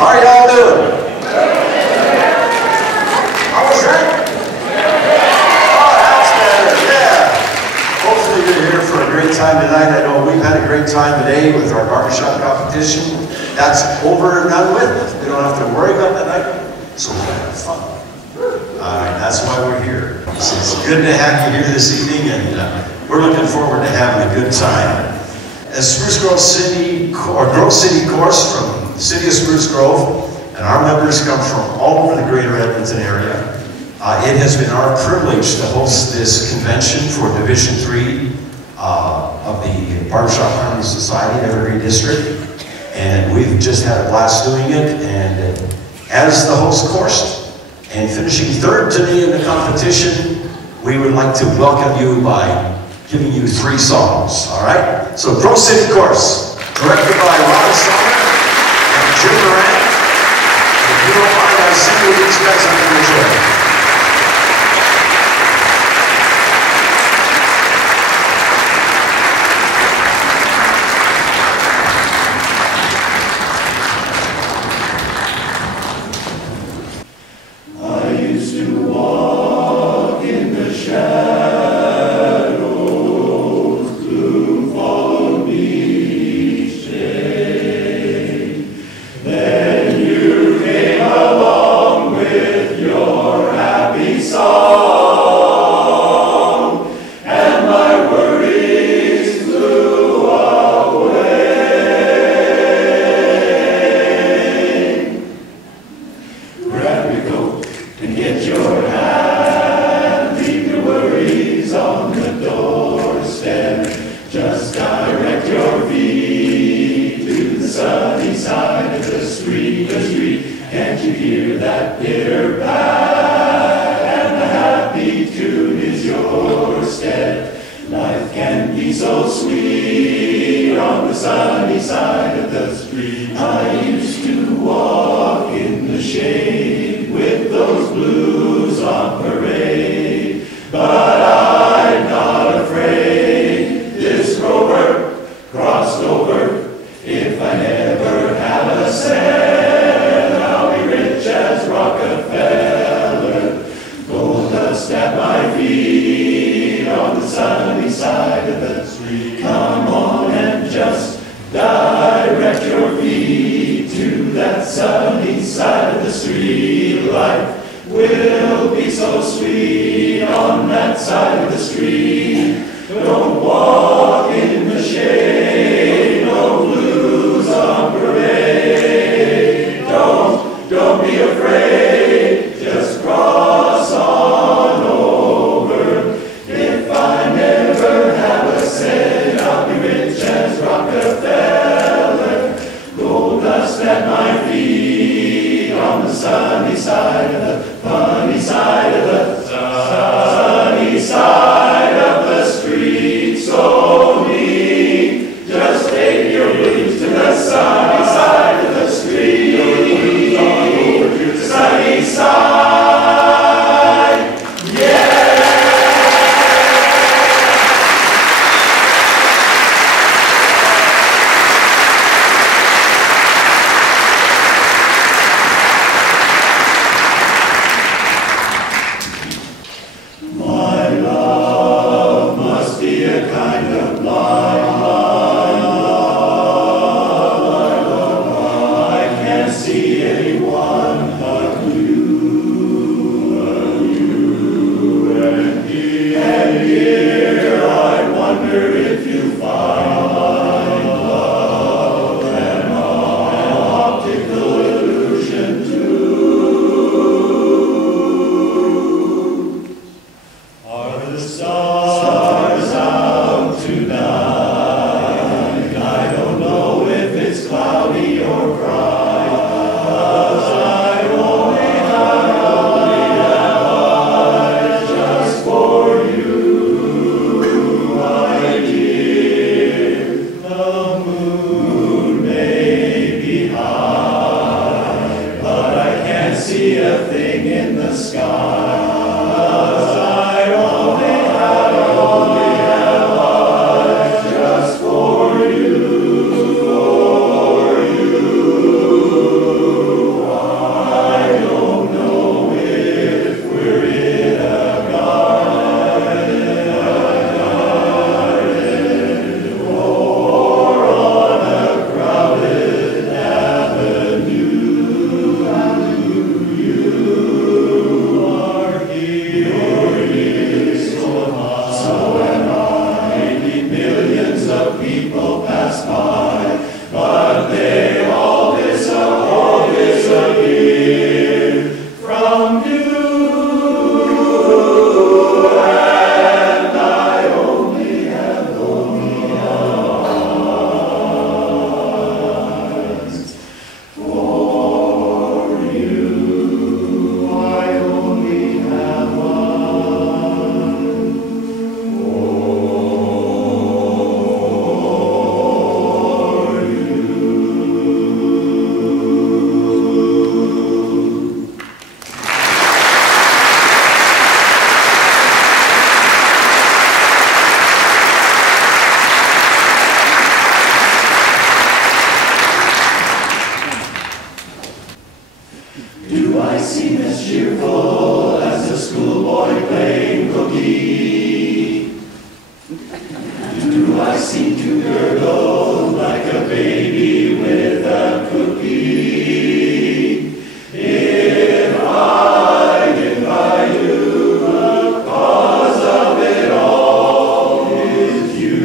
How are y'all doing? How was that? Oh, that's better, yeah. Hopefully you're here for a great time tonight. I know we've had a great time today with our barbershop competition. That's over and done with. We don't have to worry about that night. So we're gonna have fun. That's why we're here. It's good to have you here this evening, and we're looking forward to having a good time. A Spruce Grove City, or Grove City course from the city of Spruce Grove, and our members come from all over the greater Edmonton area. It has been our privilege to host this convention for Division 3 of the Barbershop Family Society of every district, and we've just had a blast doing it. And as the host course, and finishing third today in the competition, we would like to welcome you by giving you 3 songs, all right? So, Grove City Course, directed by Ron Sommer and Jim Moran. If you don't mind, I sing with these guys, I'm going to enjoy it. seem as cheerful as a schoolboy playing hooky? Do I seem to gurgle like a baby with a cookie? If I do, the cause of it all is you.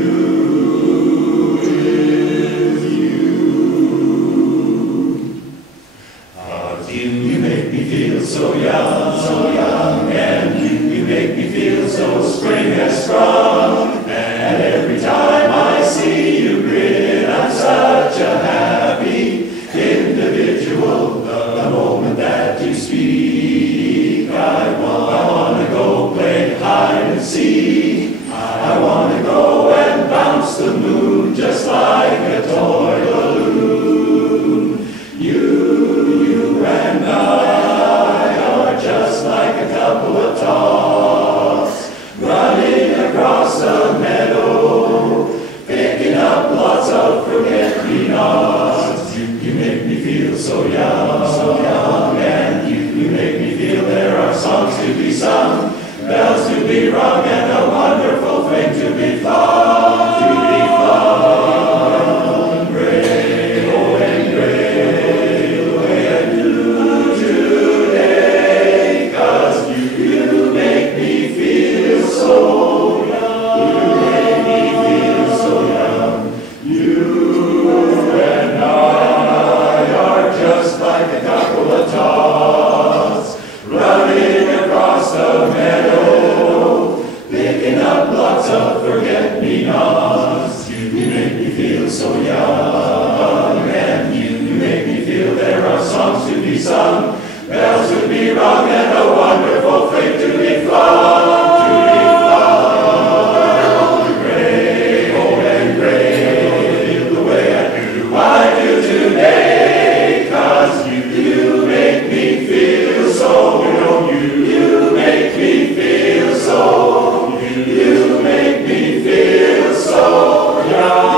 You make me feel so young, and you make me feel so spring has sprung. And every time I see you grin, I'm such a happy individual. The moment that you speak, I want to go play hide and seek. I want to go and bounce the moon just like a toy balloon. You and I are just like a couple of tops running across a meadow, picking up lots of forget-me-nots. You make me feel so young, and you make me feel there are songs to be sung, bells to be rung, and a wonderful thing to be flung, Gray, oh and gray, the way I do today, 'cause you make me feel so young. You make me feel so young. You and I are just like a couple of tots running across the meadow, picking up lots of forget-me-nots. You make me feel so young, and you make me feel there are songs to be sung, bells to be rung, and a wonderful fate to be flung, Gray, old and gray, feel the way I do today, 'cause you make me feel so young. You make me feel so, you make me feel so young.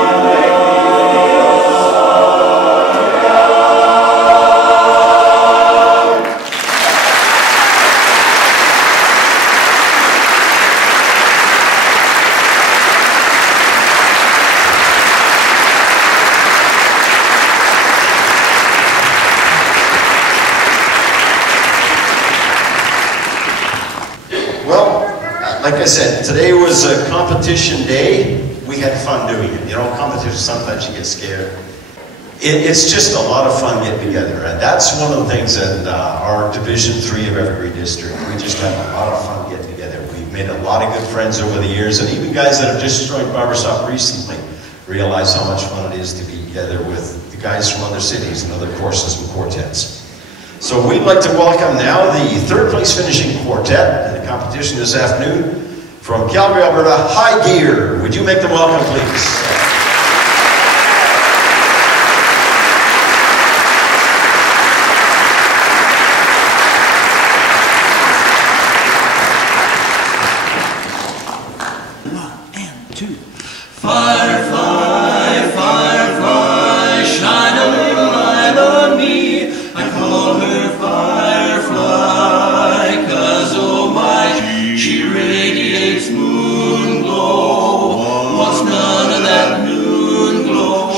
Like I said, today was a competition day. We had fun doing it. You know, competition, sometimes you get scared. It's just a lot of fun getting together. And that's one of the things in our Division 3 of every district. We just have a lot of fun getting together. We've made a lot of good friends over the years. And even guys that have just joined Barbershop recently realize how much fun it is to be together with the guys from other cities and other courses and quartets. So we'd like to welcome now the third place finishing quartet in the competition this afternoon from Calgary, Alberta, High Gear. Would you make them welcome, please? One and two. Firefly, firefly, shine a little light on me. I call her Firefly, 'cause oh my, she radiates moon glow. Wants none of that noon glow.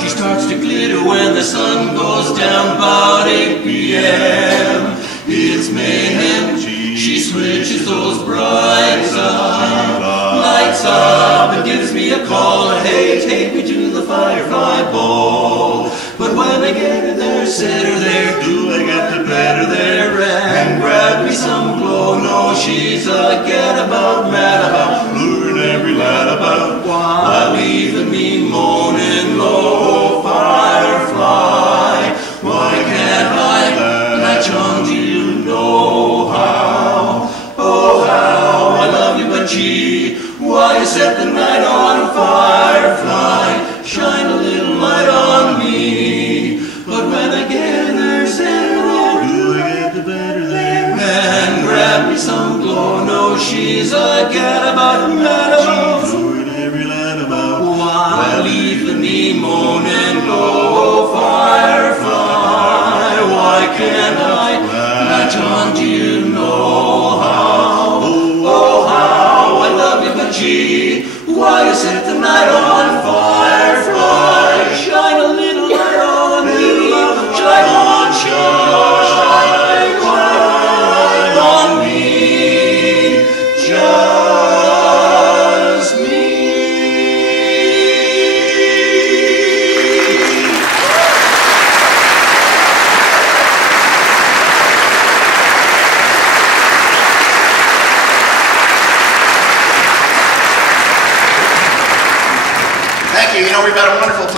She starts to glitter when the sun goes down about 8 p.m. It's mayhem. She switches those brights up, lights up, and gives me a call. Hey, take me to the Firefly Bowl. But when I get her there, set her there, do I get to bet her there and grab me some glow? No, she's a get-about, mad about, luring every lad about, while leaving me moaning low. Firefly, why can't I latch on to you? Know how? Oh, how I love you, but gee, why you set the night on Firefly? Shine a little light on me. But when I get her, set her there, do I get the better there and grab me some glow? No, she's a get-about, mad about, luring every lad about, while leaving me moaning low. Firefly, why can't I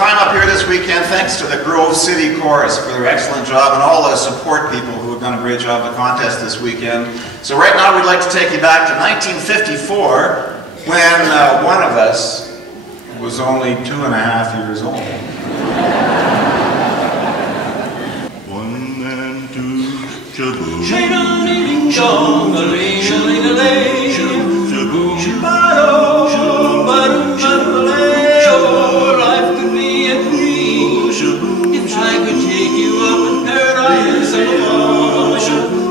time up here this weekend thanks to the Grove City Chorus for their excellent job and all the support people who have done a great job of the contest this weekend. So right now we'd like to take you back to 1954 when one of us was only 2.5 years old. One and two, shaboom. Shing-a-ding-dong, a-ling-a-ling-a-ling, shaboom, shaboom, shaboom, life could be a dream, shaboom, if I could take you up in paradise above,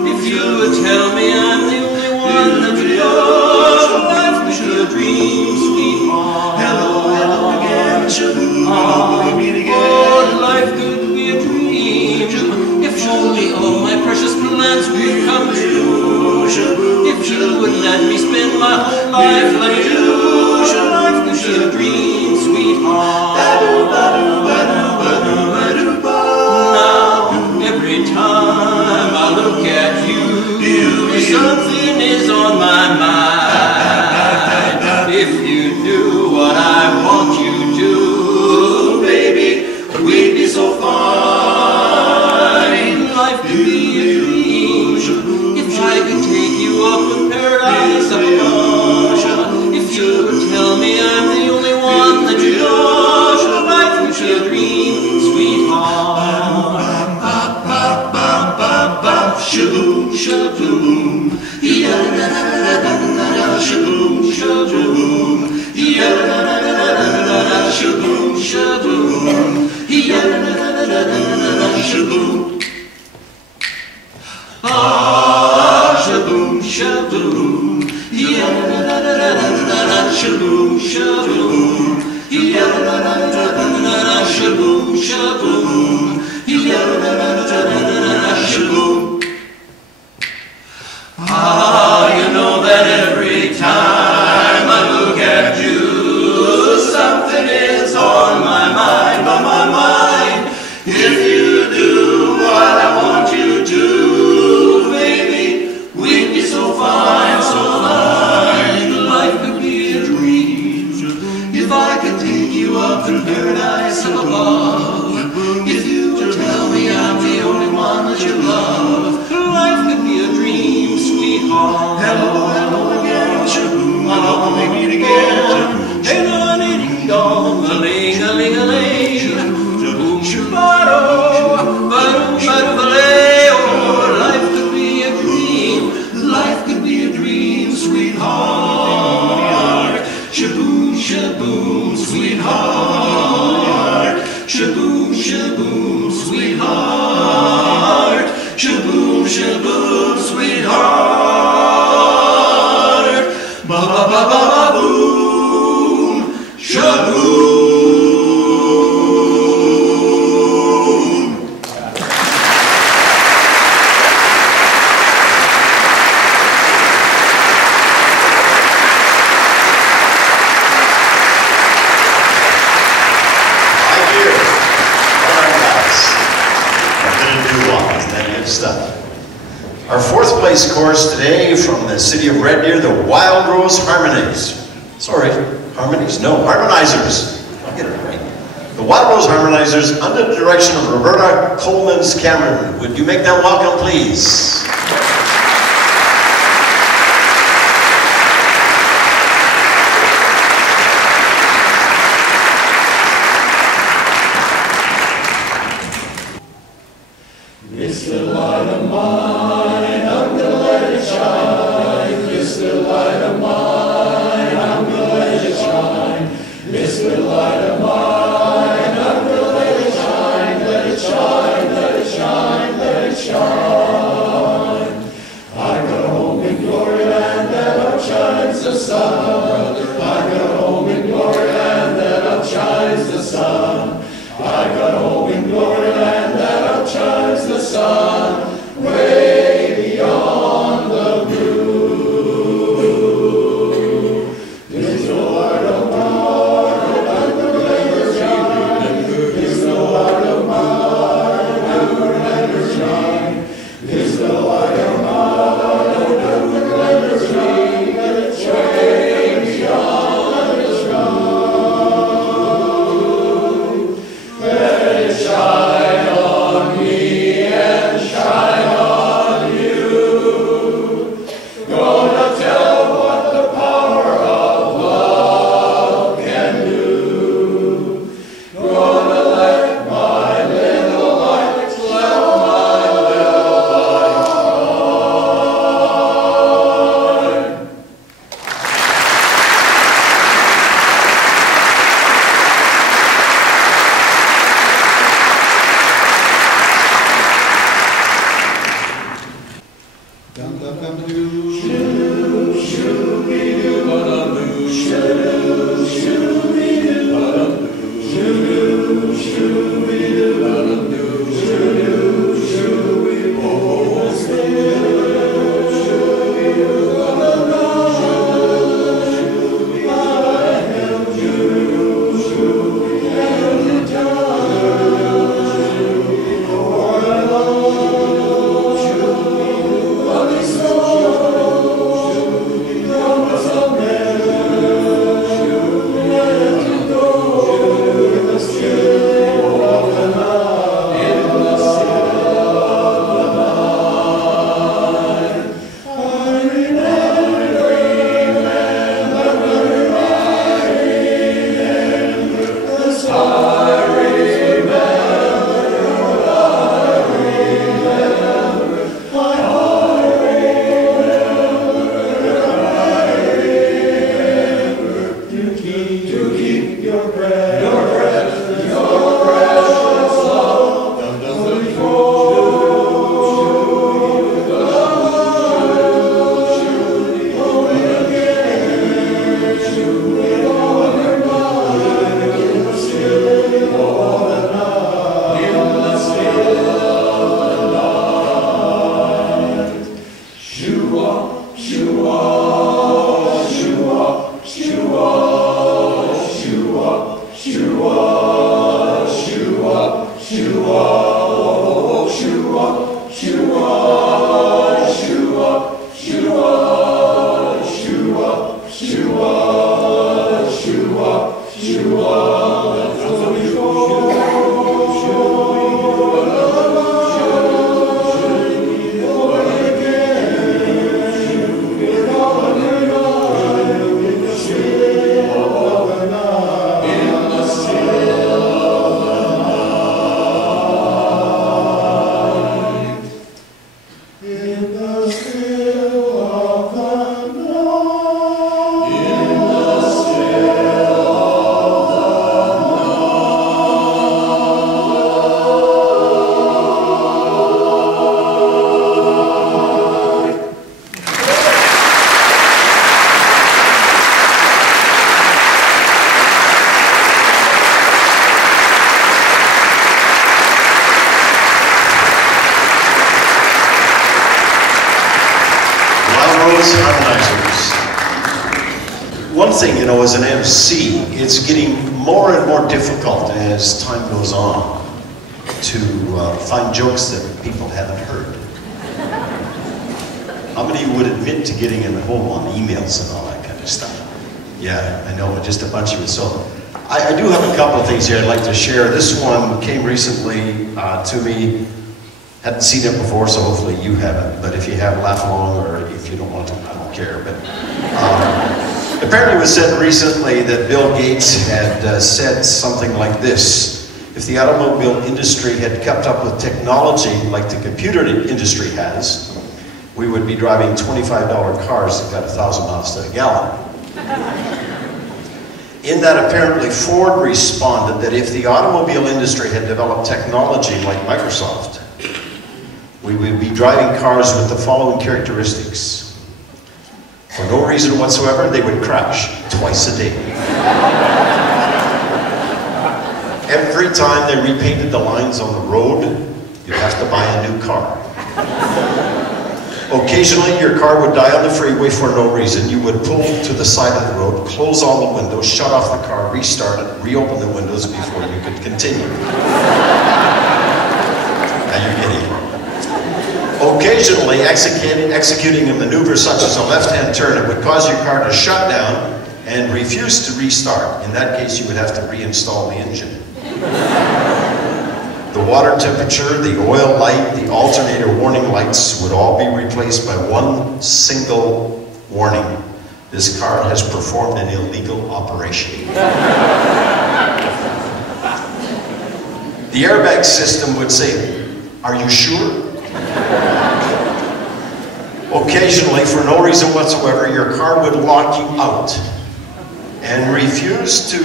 if you would tell me I'm the only one that you love, life could be a dream, sweetheart. Hello, hello again, shaboom. We'll meet again. Oh, life could be a dream, if only all my precious plans would come true, if you would let me spend my whole life like you, life could be a dream, sweetheart. Now, every time I look at you, something is on my mind. If you knew what I want you to, baby, we'd be so fine. Life could be a dream, if I could take you up in paradise above, if you would tell me I'm the only one that you love, life could be a dream, sweetheart. Shaboom, shaboom, yeah-da-da-da-da-da-da-da, shaboom, shaboom, yeah-da-da-da-da-da-da-da, shaboom, shaboom, yeah-da-da-da-da-da-da-da, shaboom. Ah, shaboom, shaboom, yeah-da-da-da-da-da-da-da, shaboom, shaboom, yeah-da-da-da-da-da-da-da, shaboom, shaboom, yeah-da-da-da-da-da-da-da, shaboom. Ah, you know that every time I look at you, something is on my mind, If you do what I want you to, baby, we'd be so fine, Life could be a dream, if I could take you up to paradise above. If you would tell me I'm the only one that you love, life could be a dream, sweetheart. Hello, hello again, shaboom, hello, we meet again. Ding-a-ding-dong, a-ling-a-ling-a-ling, shaboom, shabado, ba-dum-ba-dum-ba-lay. Oh, life could be a dream, life could be a dream, sweetheart. Shaboom, shaboom, sweetheart. Shaboom, shaboom, sweetheart. Shaboom, shaboom, sweetheart. Ba-ba-ba-ba-ba-boom, shaboom. Our fourth place chorus today from the city of Red Deer, the Wild Rose Harmonies. Sorry, Harmonies? No, Harmonizers. I'll get it right. The Wild Rose Harmonizers under the direction of Roberta Coleman's Cameron. Would you make them welcome, please? This little light of mine, I'm gonna let it shine. This little light of mine, I'm gonna let it shine. This little light of mine, I'm gonna let it shine. Let it shine, let it shine, let it shine. I got a home in glory land that outshines the sun. I got a home in glory land that outshines the sun. I got a home in glory land that outshines the sun, way beyond the blue. There's no heart of mine that could ever shine. There's no heart of mine that could ever shine. There's no heart of mine that could ever shine. Let it shine. those harmonizers. One thing, you know, as an MC, it's getting more and more difficult as time goes on to find jokes that people haven't heard. How many of you would admit to getting them at home on emails and all that kind of stuff? Yeah, I know, just a bunch of it. So I do have a couple of things here I'd like to share. This one came recently to me. Hadn't seen it before, so hopefully you haven't. But if you have, laugh along, or if you don't want to, I don't care. But apparently it was said recently that Bill Gates had said something like this: if the automobile industry had kept up with technology like the computer industry has, we would be driving $25 cars that got 1,000 miles to the gallon. In that, apparently Ford responded that if the automobile industry had developed technology like Microsoft, we would be driving cars with the following characteristics. For no reason whatsoever, they would crash twice a day. Every time they repainted the lines on the road, you'd have to buy a new car. Occasionally, your car would die on the freeway for no reason. You would pull to the side of the road, close all the windows, shut off the car, restart it, reopen the windows before you could continue. Now you're getting it. Occasionally, executing a maneuver such as a left-hand turn, it would cause your car to shut down and refuse to restart. In that case, you would have to reinstall the engine. The water temperature, the oil light, the alternator warning lights would all be replaced by one single warning: this car has performed an illegal operation. The airbag system would say, "Are you sure?" Occasionally, for no reason whatsoever, your car would lock you out and refuse to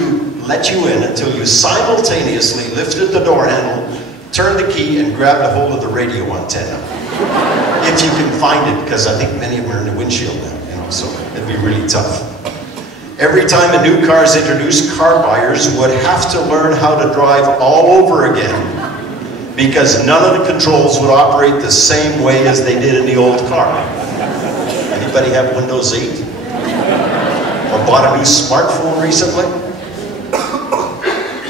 let you in until you simultaneously lifted the door handle, turned the key, and grabbed a hold of the radio antenna. If you can find it, because I think many of them are in the windshield now, you know, so it'd be really tough. Every time a new car is introduced, car buyers would have to learn how to drive all over again, because none of the controls would operate the same way as they did in the old car. Anybody have Windows 8? Or bought a new smartphone recently?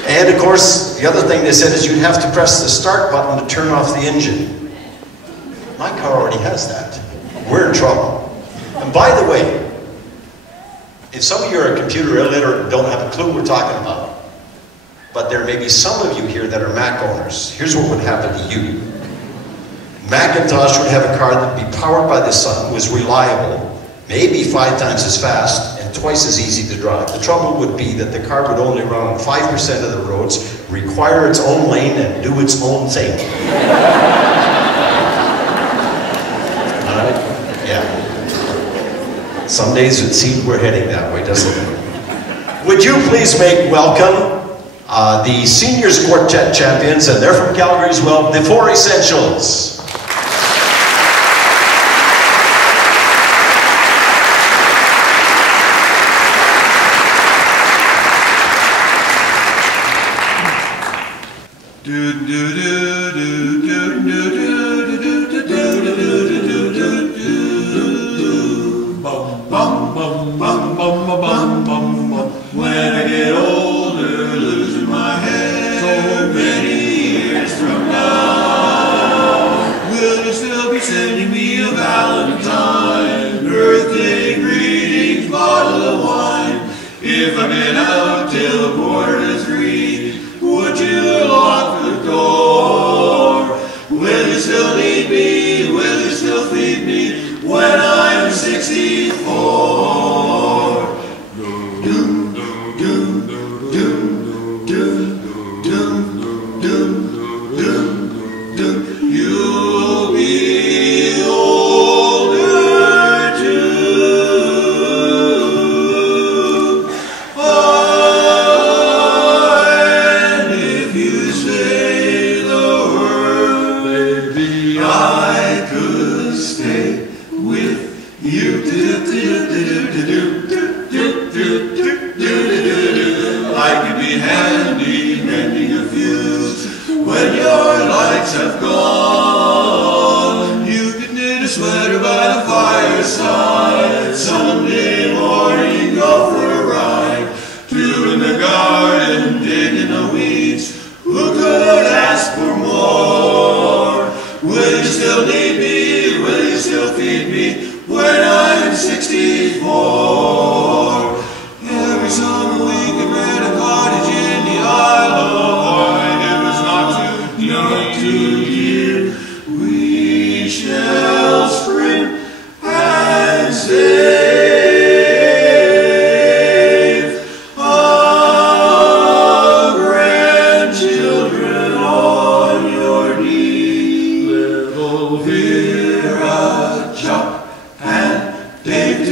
And of course, the other thing they said is you'd have to press the start button to turn off the engine. My car already has that. We're in trouble. And by the way, if some of you are computer illiterate and don't have a clue what we're talking about, but there may be some of you here that are Mac owners, here's what would happen to you. Macintosh would have a car that would be powered by the sun, was reliable, maybe 5 times as fast, and twice as easy to drive. The trouble would be that the car would only run on 5% of the roads, require its own lane, and do its own thing. Yeah. Some days it seems we're heading that way, doesn't it? Would you please make welcome the Seniors Quartet champions, and they're from Calgary as well, the 4 Essentials. When I get older, losing my head, so many years from now, will you still be sending me a Valentine, birthday greetings, bottle of wine? If I've been out till 2:45, would you lock the door? Will you still need me? Will you still feed me when I'm 64? You'll be older too. Oh, and if you say the word, baby, I could stay with you. I could be handy mending a fuse when your lights have gone. You could knit a sweater by the fire aside. Sunday morning, go for a ride. 2 in the garden, digging the weeds. Who could ask for more? Will you still need me? Will you still feed me when I'm 64? Every summer we could rent a cottage in the Isle of Wight. It was not too dear. We shall sprint and save our grandchildren on your knee. Little Vera, Chuck, and Dave,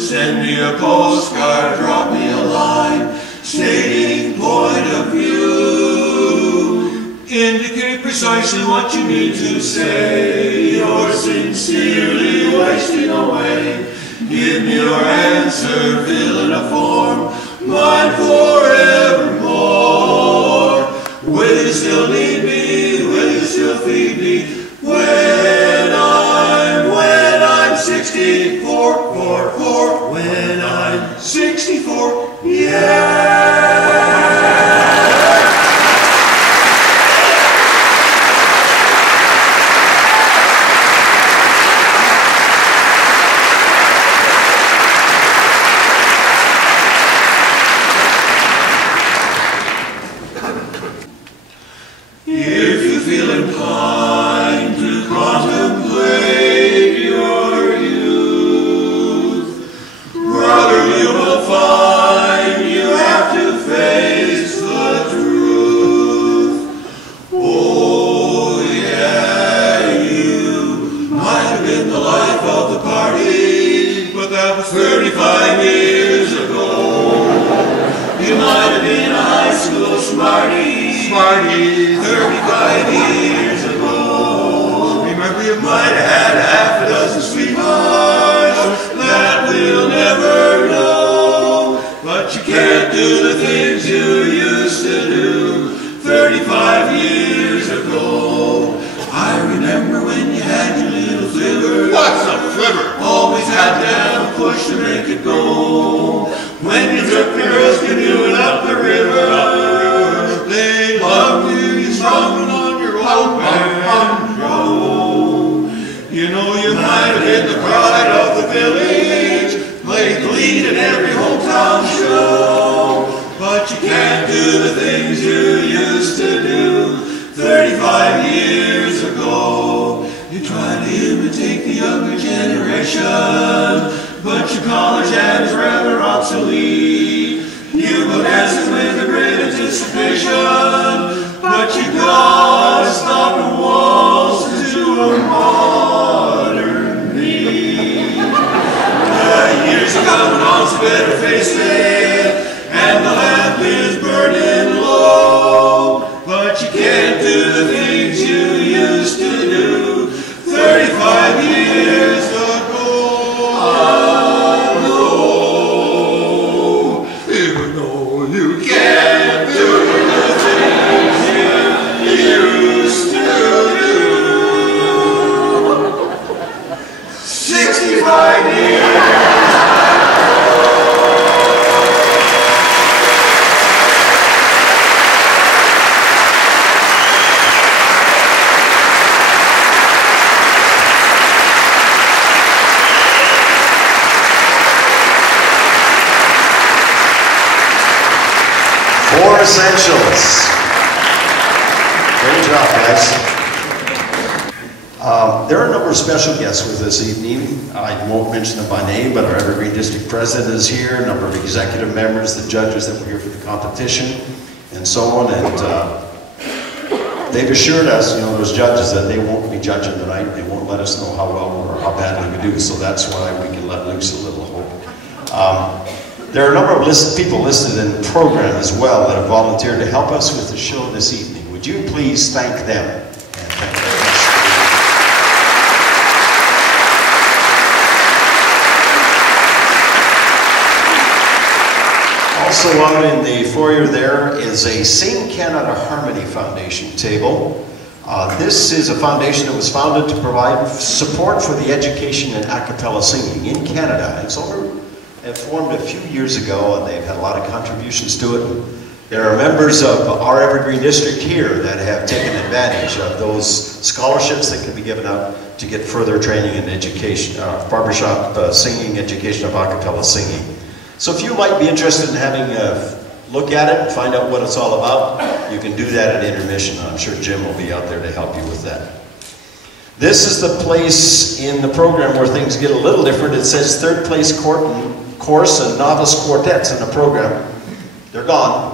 send me a postcard, drop me a line, stating point of view. Indicate precisely what you mean to say. You're sincerely wasting away. Give me your answer, fill in a form, mine forevermore. Will you still need me? Will you still feed me when I'm 64? When I'm 64, yeah. If you feel inclined to contemplate your youth, brother, you will find you have to face the truth. Oh yeah, you might have been the life of the party, but that was 35 years ago. You might have been a high school smarty 35 years ago. Remember, you might have had half a dozen sweethearts that we'll never know. But you can't do the things you used to do 35 years ago. I remember when you had your little flivver. What's a flivver? Always had to have a push to make it go. When you took the girls canoeing up the river, they loved you strumming on your old banjo. You know you might have been the pride of the village, played the lead in every hometown show, but you can't do the things you used to do 35 years ago. You try to imitate the younger generation, but your college ad is rather obsolete. You go dancing with a great anticipation, but you gotta stop and waltz into a modern beat. The years are coming on, so better face it, and the lamp is burning low, but you can't do the things you used to do 35 years ago. You can't do the things you used to do 65 years. Four essentials. Great job, guys. There are a number of special guests with us this evening. I won't mention them by name, but our Evergreen District President is here, a number of executive members, the judges that were here for the competition, and so on. And they've assured us, those judges, that they won't be judging tonight. They won't let us know how well or how badly we do, so that's why we can let loose a little hope. There are a number of people listed in the program as well that have volunteered to help us with the show this evening. Would you please thank them? And thank them. Also out in the foyer there is a Sing Canada Harmony Foundation table. This is a foundation that was founded to provide support for the education in a cappella singing in Canada. It's formed a few years ago, and they've had a lot of contributions to it. There are members of our Evergreen District here that have taken advantage of those scholarships that can be given out to get further training in education, barbershop singing, education of a cappella singing. So if you might be interested in having a look at it and find out what it's all about, you can do that at intermission. I'm sure Jim will be out there to help you with that. This is the place in the program where things get a little different. It says third place course and novice quartets in the program. They're gone.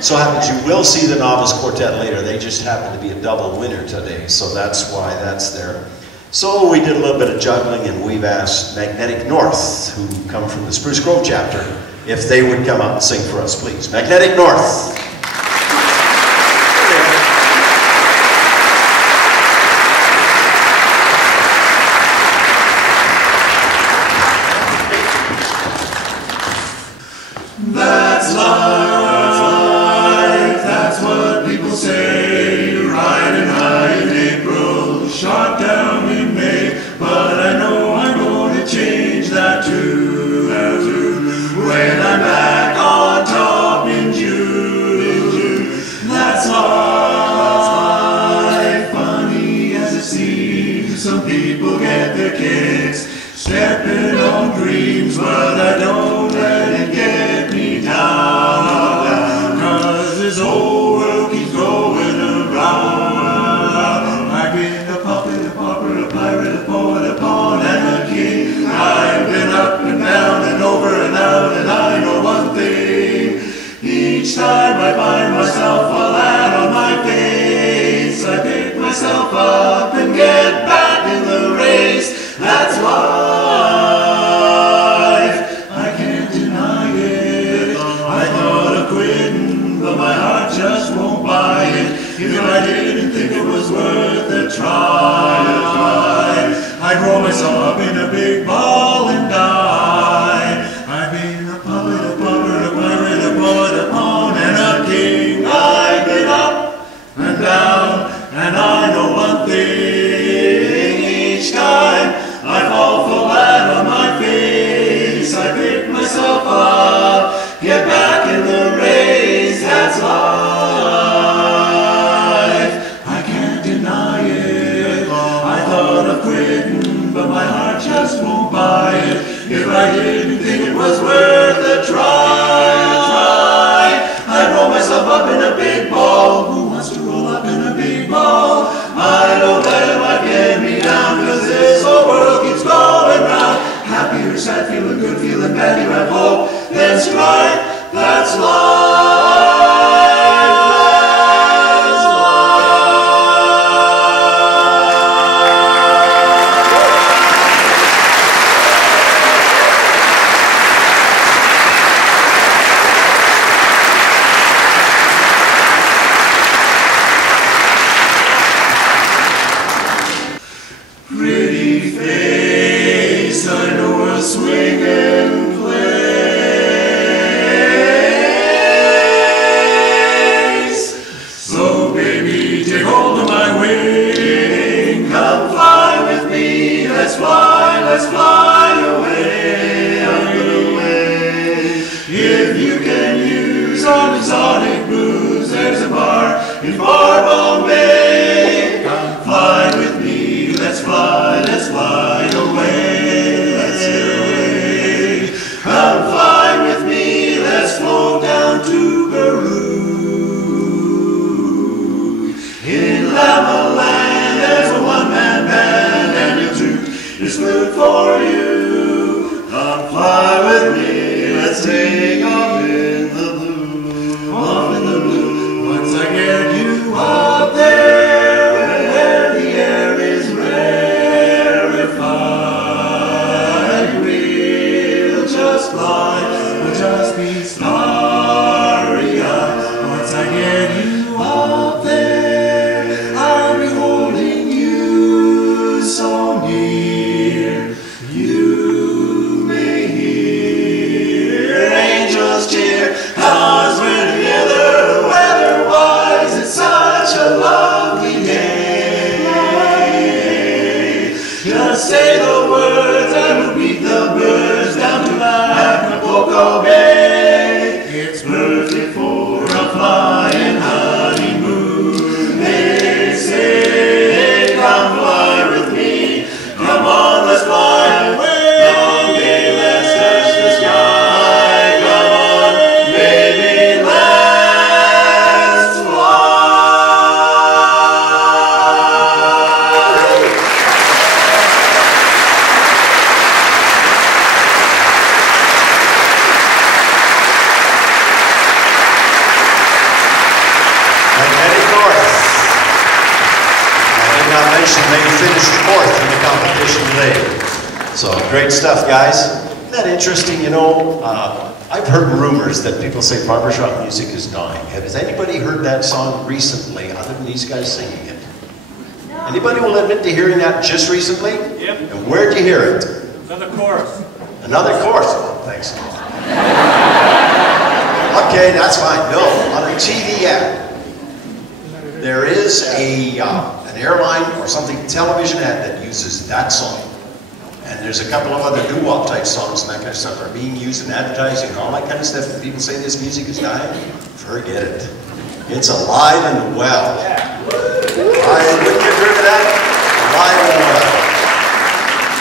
So happens you will see the novice quartet later. They just happen to be a double winner today, so that's why that's there. So we did a little bit of juggling, and we've asked Magnetic North, who come from the Spruce Grove chapter, if they would come out and sing for us, please. Magnetic North. That's life, that's what people say. Riding high in April, shot down in May. But I know I'm going to change that too. When I'm back on top in June. That's life, funny as it seems. Some people get their kicks stepping on dreams, but I don't let it get me down, 'cause this whole world keeps going around. I've been a puppet, a pauper, a pirate, a poet, a pawn, and a king. I've been up and down and over and out, and I know one thing. Each time I find myself flat on my face, I pick myself up and get back in the race. That's life, I can't deny it. I thought of quitting, but my heart just won't buy it. If I didn't think it was worth a try, I'd roll myself up in a big ball and die. I've been a puppet, a pauper, a pirate, a poet, a pawn, and a king. I've been up and down, and I know one thing. Each time I fall flat on my face, I pick myself up, get back in the race. That's life, I can't deny it. I thought of quitting, but my heart just won't buy it. If I didn't think it was worth a try, I'd roll myself up in a big ball. Who wants to roll up in a big ball? I don't let it get me down, 'cause this whole world keeps going round. Happy or sad, feeling good, feeling bad, you have hope, then strife. That's life. Pretty face, I know a swinging place. So baby, take hold of my wing. Come fly with me, let's fly away, away. If you can use all exotic blues, there's a bar in Barbon Bay. Come fly with me, let's fly away, let's get away. Come fly with me, let's float down to Peru. In Lama Land, there's a one-man band, and your toot is good for you. Come fly with me, let's take off in the blue, off in the blue. Once I get you up there, where the air is rarefied, we'll just fly, we'll just be starry-eyed. Once I get you up there, I'll be holding you so near. You may hear angels mention they finished 4th in the competition today. So great stuff, guys. Isn't that interesting? You know, I've heard rumors that people say barbershop music is dying. Has anybody heard that song recently other than these guys singing it? Anybody will admit to hearing that just recently? Yep. And where'd you hear it? Another chorus. Another chorus? Oh, thanks. Okay, that's fine. No, on a TV ad. There is an airline or something television ad that uses that song. And there's a couple of other doo-wop type songs and that kind of stuff are being used in advertising and all that kind of stuff. If people say this music is dying, forget it. It's alive and well. Wouldn't you agree with that? Alive and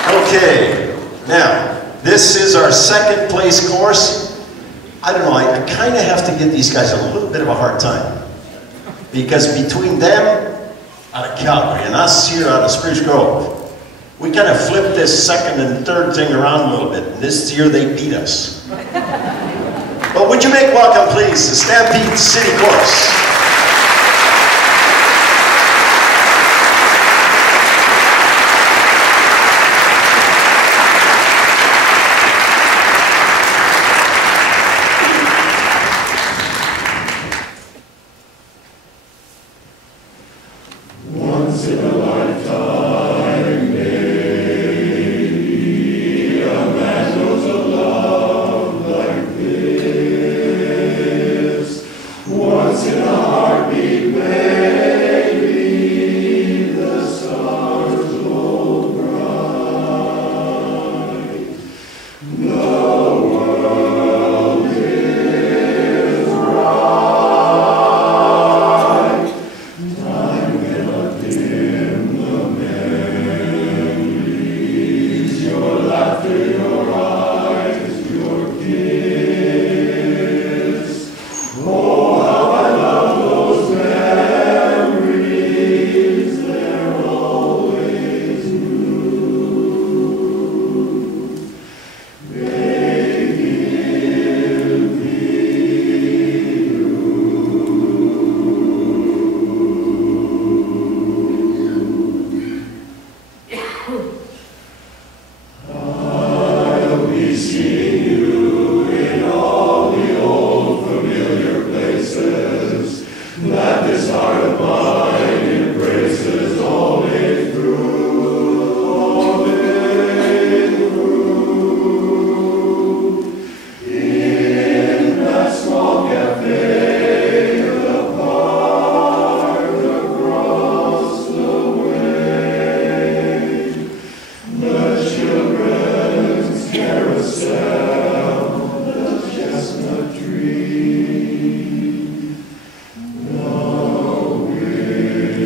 well. Okay, now, this is our 2nd place course. I don't know, I kind of have to give these guys a little bit of a hard time. Because between them out of Calgary and us here out of Spruce Grove, we kind of flipped this 2nd and 3rd thing around a little bit. And this year they beat us. But would you make welcome, please, the Stampede City Course. Chestnut tree. 'Cause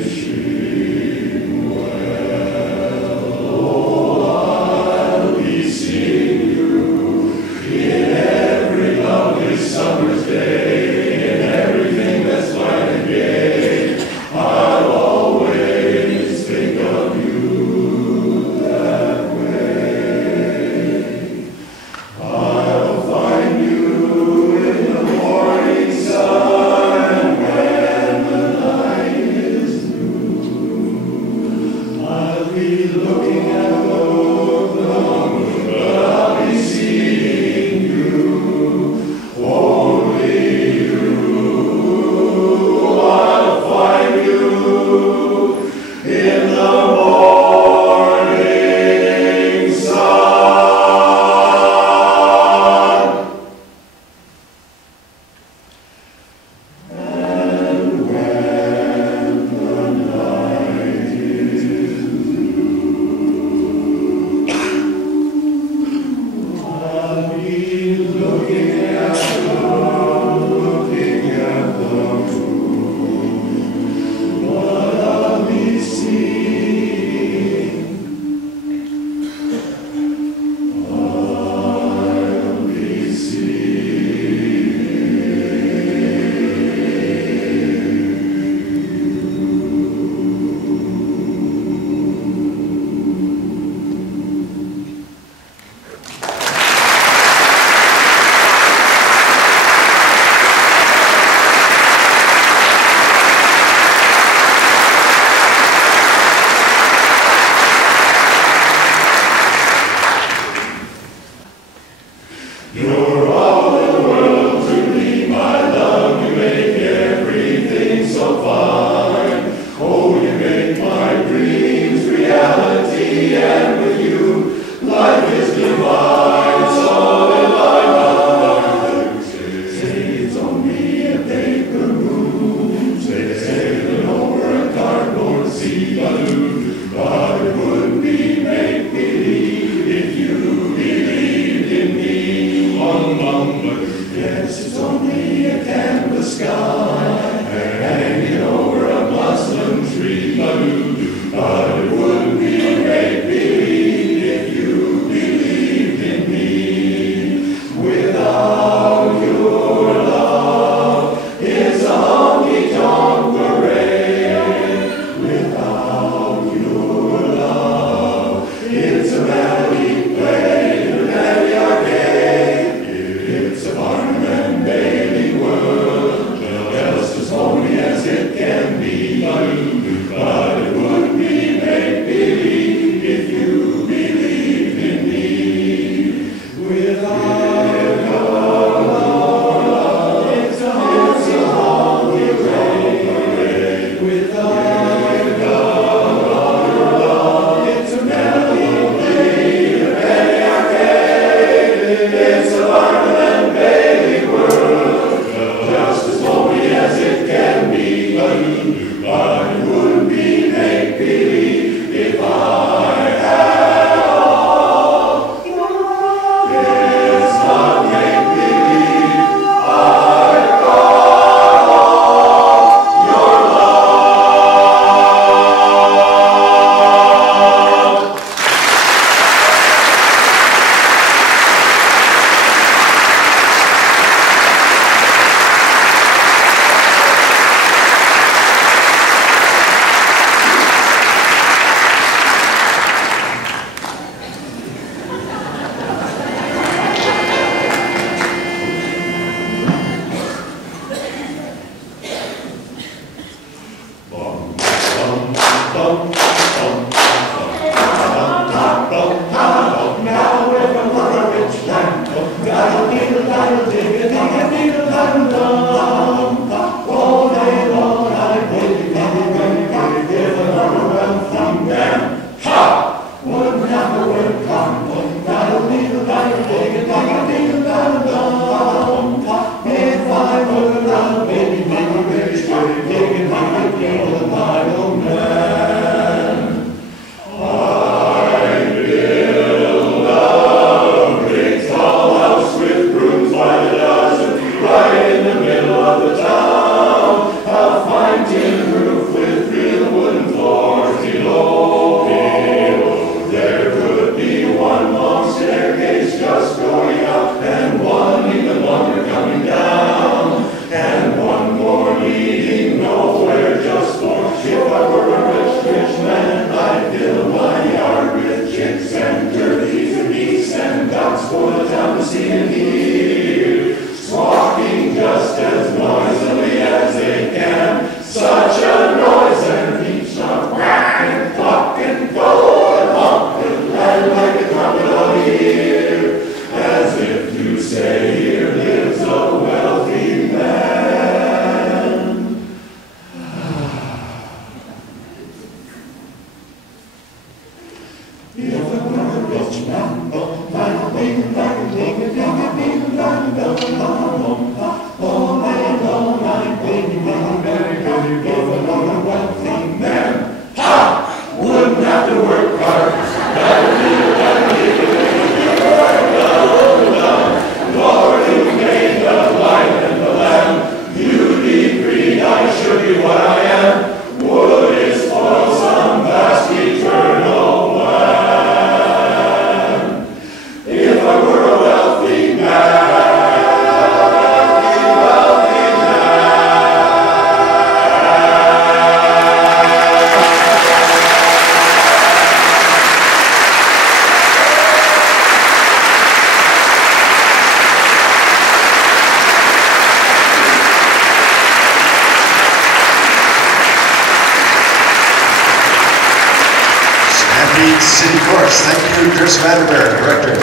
City Chorus. Thank you, Chris Vanderberg, Director.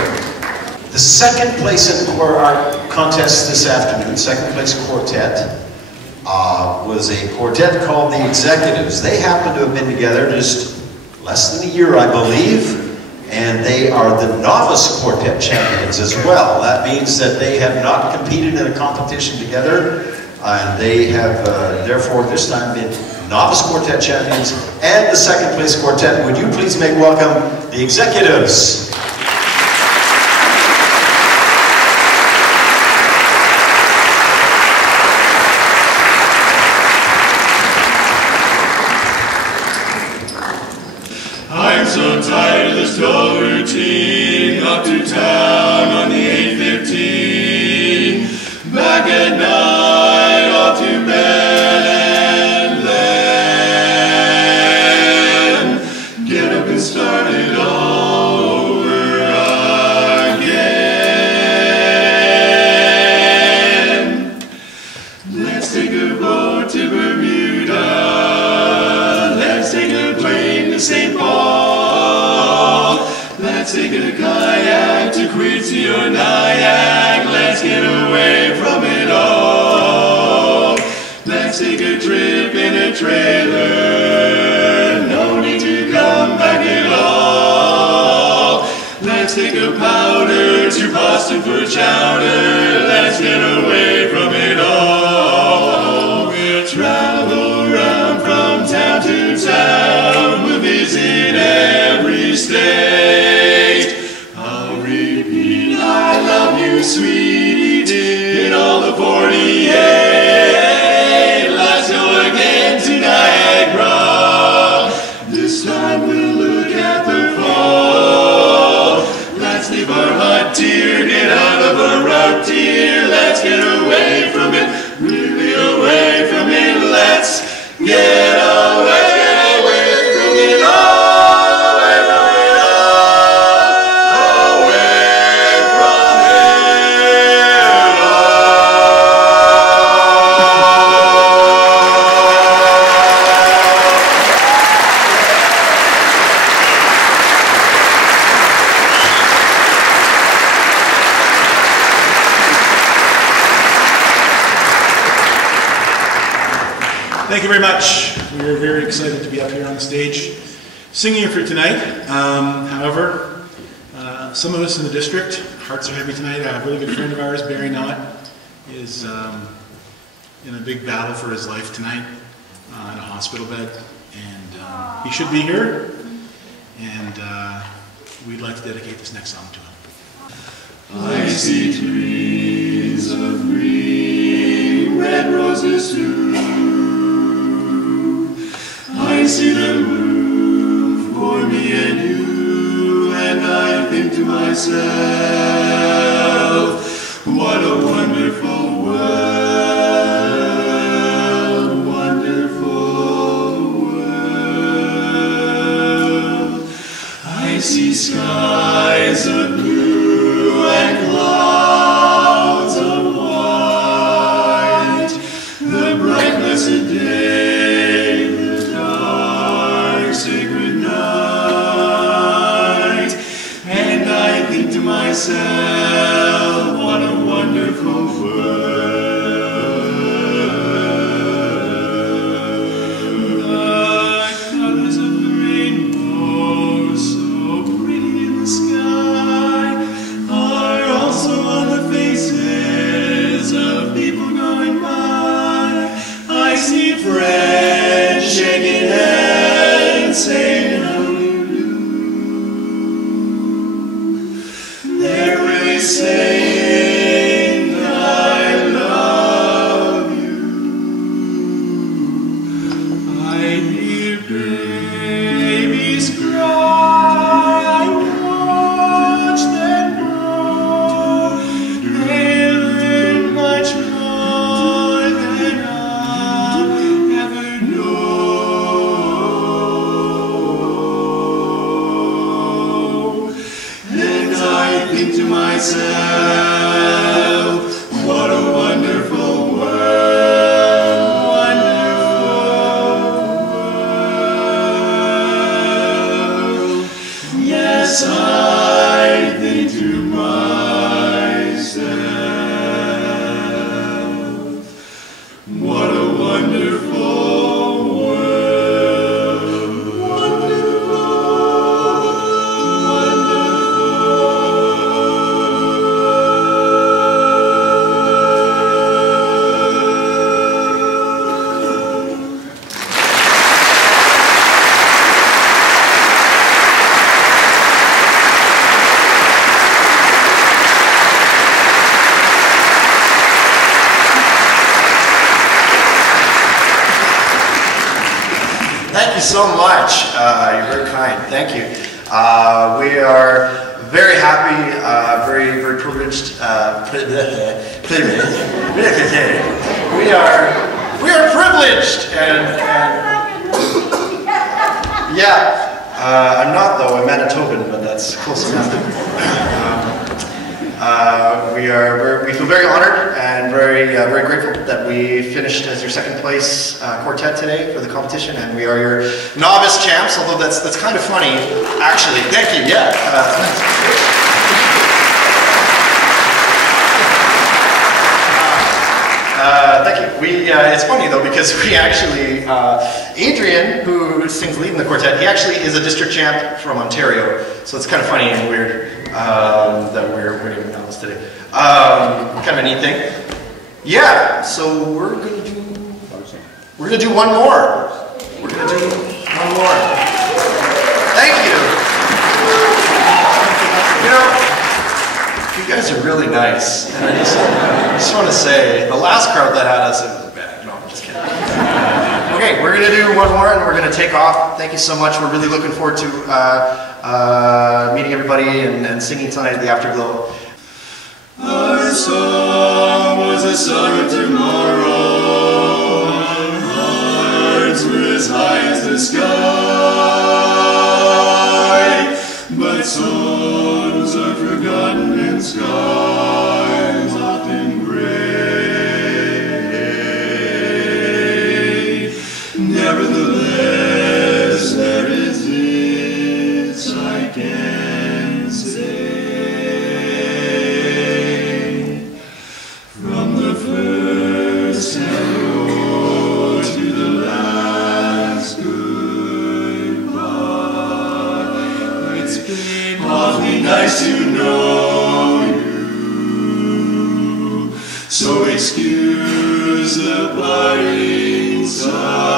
The second place in art contest this afternoon, second place quartet, was a quartet called the Executives. They happen to have been together just less than a year, I believe, and they are the novice quartet champions as well. That means that they have not competed in a competition together, and they have therefore this time been novice quartet champions and the second place quartet. Would you please make welcome the Executives? I'm so tired of this dull routine, up to town on the 8:15, back at night, off to bed and then get up and start it all over again. Let's take a boat to Bermuda, let's take a plane to St. Paul, let's take a kayak to Quincy or Nyack, let's get away from it all. Let's take a trip in a trailer, no need to come back at all. Let's take a powder to Boston for chowder, let's get away from it all. We'll travel around Get away from it all, away from it all, away from it Thank you very much. We are very excited to be up here on the stage singing for tonight. However, some of us in the district, hearts are heavy tonight. A really good friend of ours, Barry Knott, is in a big battle for his life tonight in a hospital bed. And he should be here. And we'd like to dedicate this next song to him. I see trees of green, red roses too. I see them bloom for me and you, and I think to myself, what a wonderful world, wonderful world. I see skies of blue and clouds of white, the bright blessed day, sacred night, and I think to myself, what a wonderful world. The colors of the rainbow, so pretty in the sky, are also on the faces of people going by. I see friends shaking hands, saying how you do. They're really saying I love you. I hear babies cry, I watch them grow. They learn much more than I'll ever know. I think to myself, what a wonderful world, wonderful world. Yes, I think to myself, what a wonderful world, wonderful. Thank you so much. You're very kind. Thank you. We are very happy, very privileged. We are privileged, and yeah. I'm not though. I'm Manitoban, but that's close enough. We feel very honored and very grateful that we finished as your second place quartet today for the competition, and we are your novice champs. Although that's kind of funny, actually. Thank you. Yeah. Thank you. It's funny though because we actually, Adrian, who sings lead in the quartet, he actually is a district champ from Ontario. So it's kind of funny and weird that we're winning medals today. Kind of a neat thing. Yeah. So we're gonna do one more. We're gonna do one more. Thank you. You know, you guys are really nice, and I just want to say, the last crowd that had us, it was bad. No, I'm just kidding. Okay, we're going to do one more, and we're going to take off. Thank you so much. We're really looking forward to meeting everybody and singing tonight at the Afterglow. Our song was a song of tomorrow. Our hearts as high as the sky, but songs are forgotten and skies often gray. Nevertheless, there is this I can say, from the first hello to the last goodbye. It's been awfully nice to know you, so excuse the parting sigh,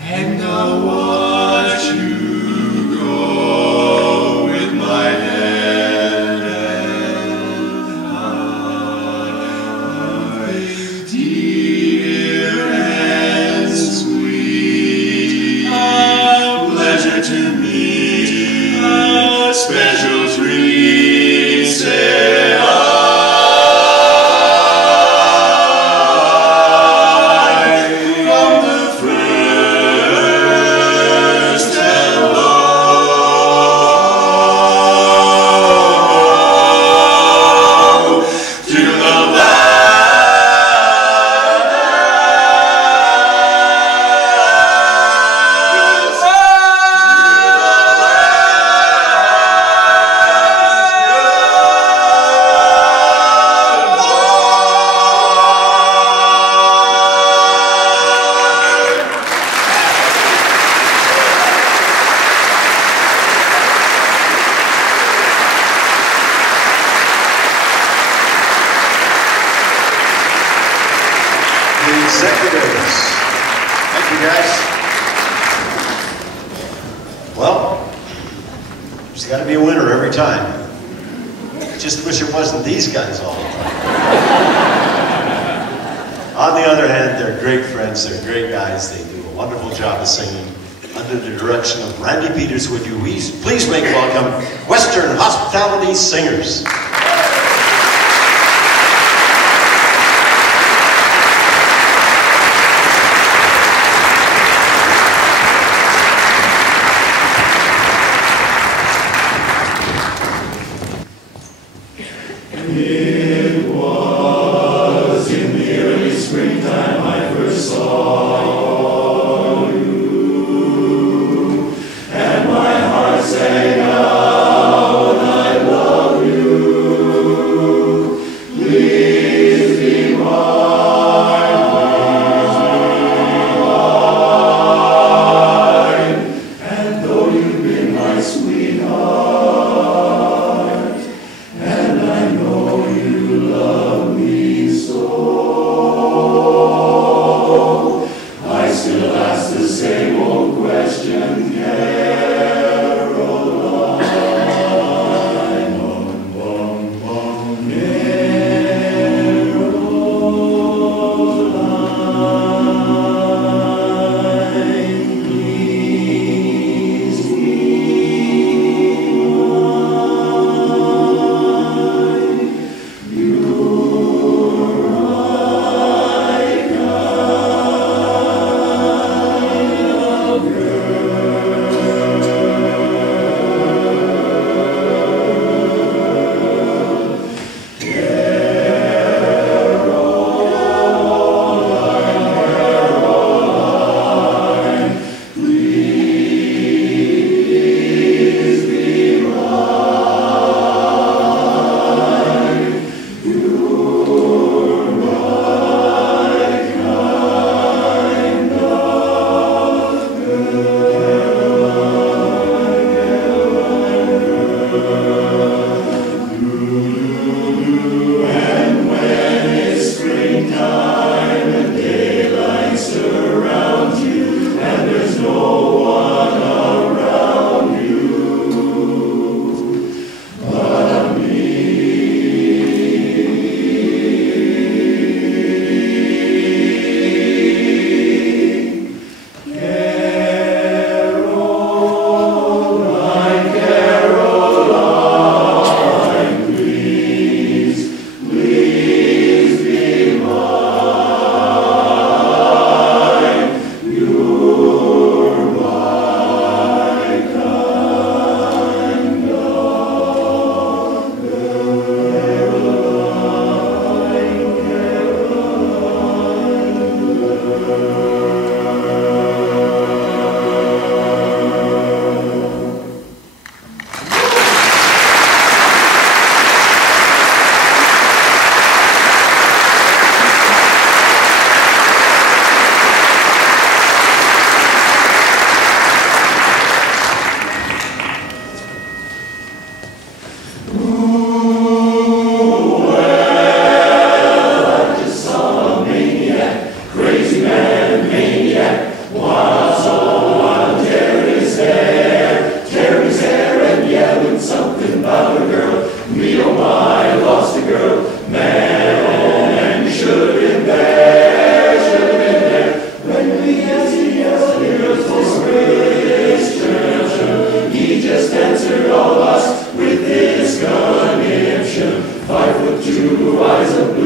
and I'll watch you go with my head held high, dear and sweet, a pleasure to meet, a special treat, said I. From the first hello to the The executives. Thank you, guys. Well, there's got to be a winner every time. Just wish it wasn't these guys all the time. On the other hand, they're great friends, they're great guys, they do a wonderful job of singing. Under the direction of Randy Peters, would you please make welcome Western Hospitality Singers. It was in the early springtime I first saw you, and my heart sang out, I love you.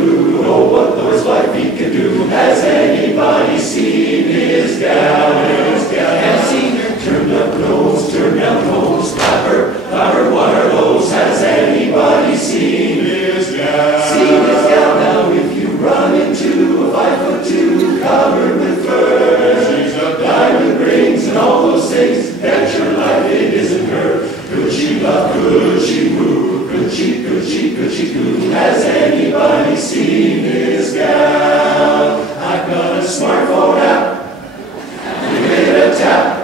blue. Oh, what those white feet can do. Has anybody seen his gal? Have seen her turned up nose, turned down nose. Flapper, what are those? Has anybody seen his gal? Seen his gal? Now if you run into a 5'2" covered with fur, she's got diamond rings and all those things. Bet your life it isn't her. Could she love, could she woo, could she coo? Has anybody seen his gal? I've got a smartphone app, give it a tap.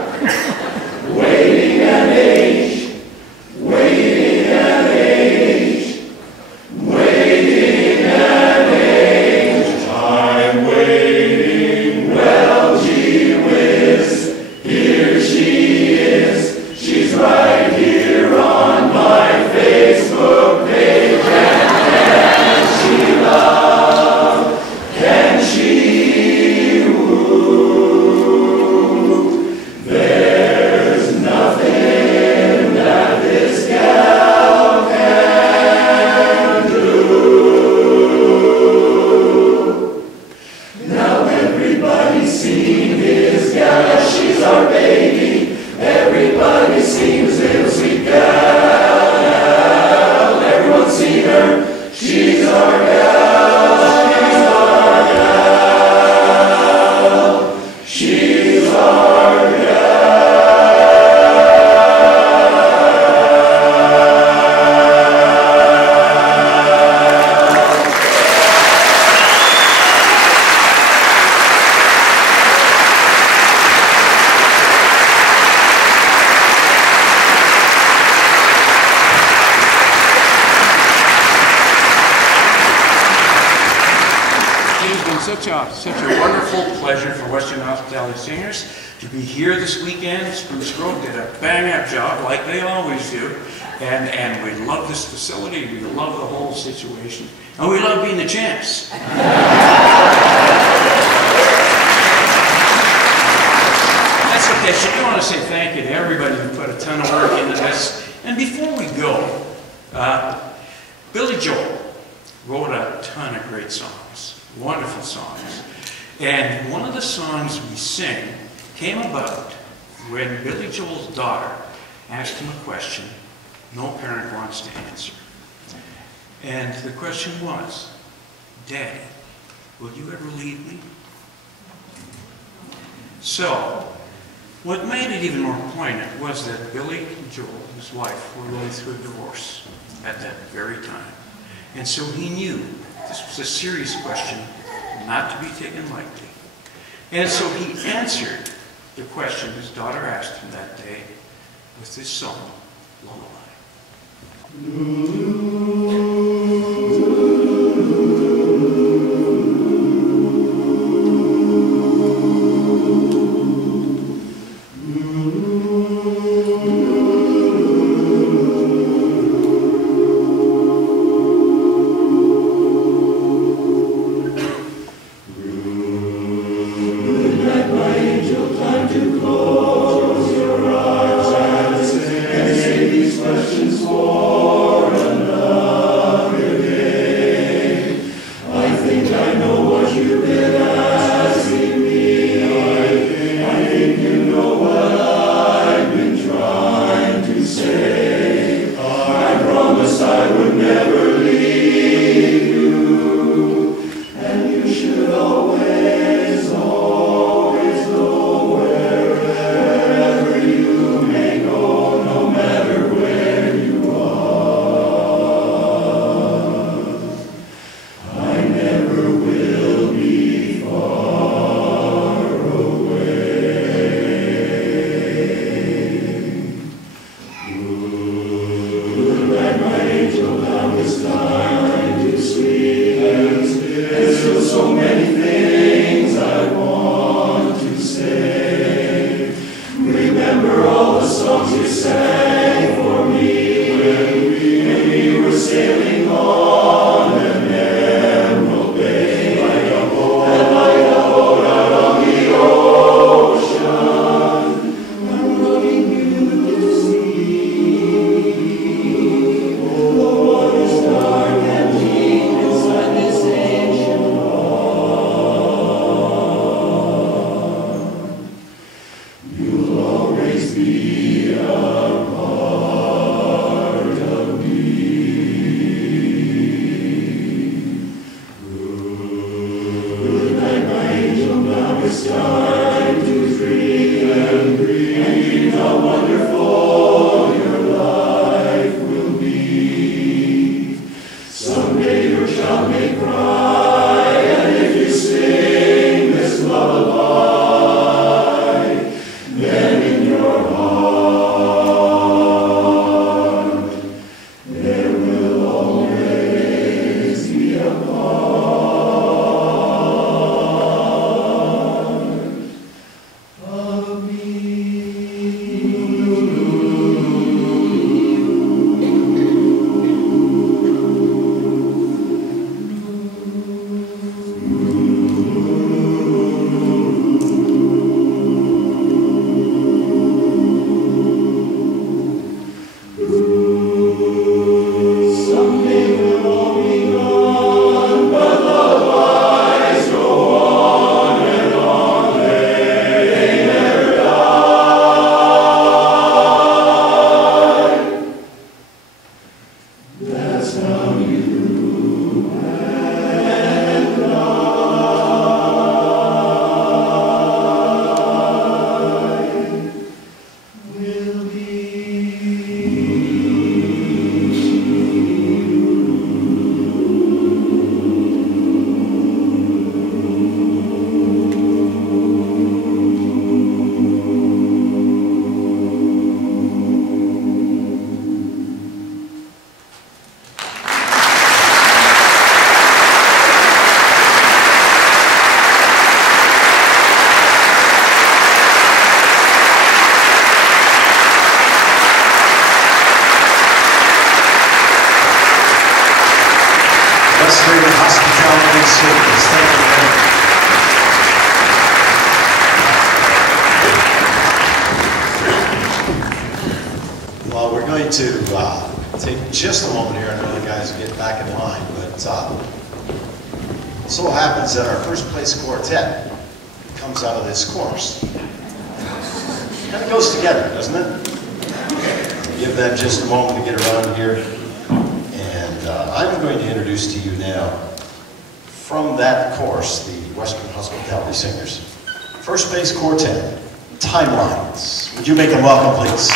Waiting and age, waiting and age, waiting and age. I'm waiting, well gee whiz, here she is. She's right here on my Facebook page. And can she love? Can she woo? There's nothing that this gal can do. Now everybody's seen his gal. She's our baby. Everybody seems little sweet gal. Everyone's seen her. She's our gal. She's our gal. She's our gal. It has been such a wonderful pleasure for Western Hospitality Singers to be here this weekend. Spruce Grove did a bang-up job, like they always do, and we love this facility, we love the whole situation, and we love being the champs. That's okay. So I want to say thank you to everybody who put a ton of work into this. And before we go, Billy Joel wrote a ton of great songs, wonderful songs. And one of the songs we sing came about when Billy Joel's daughter asked him a question no parent wants to answer. And the question was, Daddy, will you ever leave me? So, what made it even more poignant was that Billy and Joel, his wife, were going through a divorce at that very time. And so he knew this was a serious question, not to be taken lightly. And so he answered the question his daughter asked him that day with this song, Lullaby. Questions for another. Hospitality Service. Thank you. Well, we're going to take just a moment here. I know the guys will get back in line, but it so happens that our first place quartet comes out of this course. Kind of goes together, doesn't it? Give them just a moment to get around here. I'm going to introduce to you now, from that course, the Western Hospitality Singers. First Base Quartet, Timelines. Would you make them welcome, please?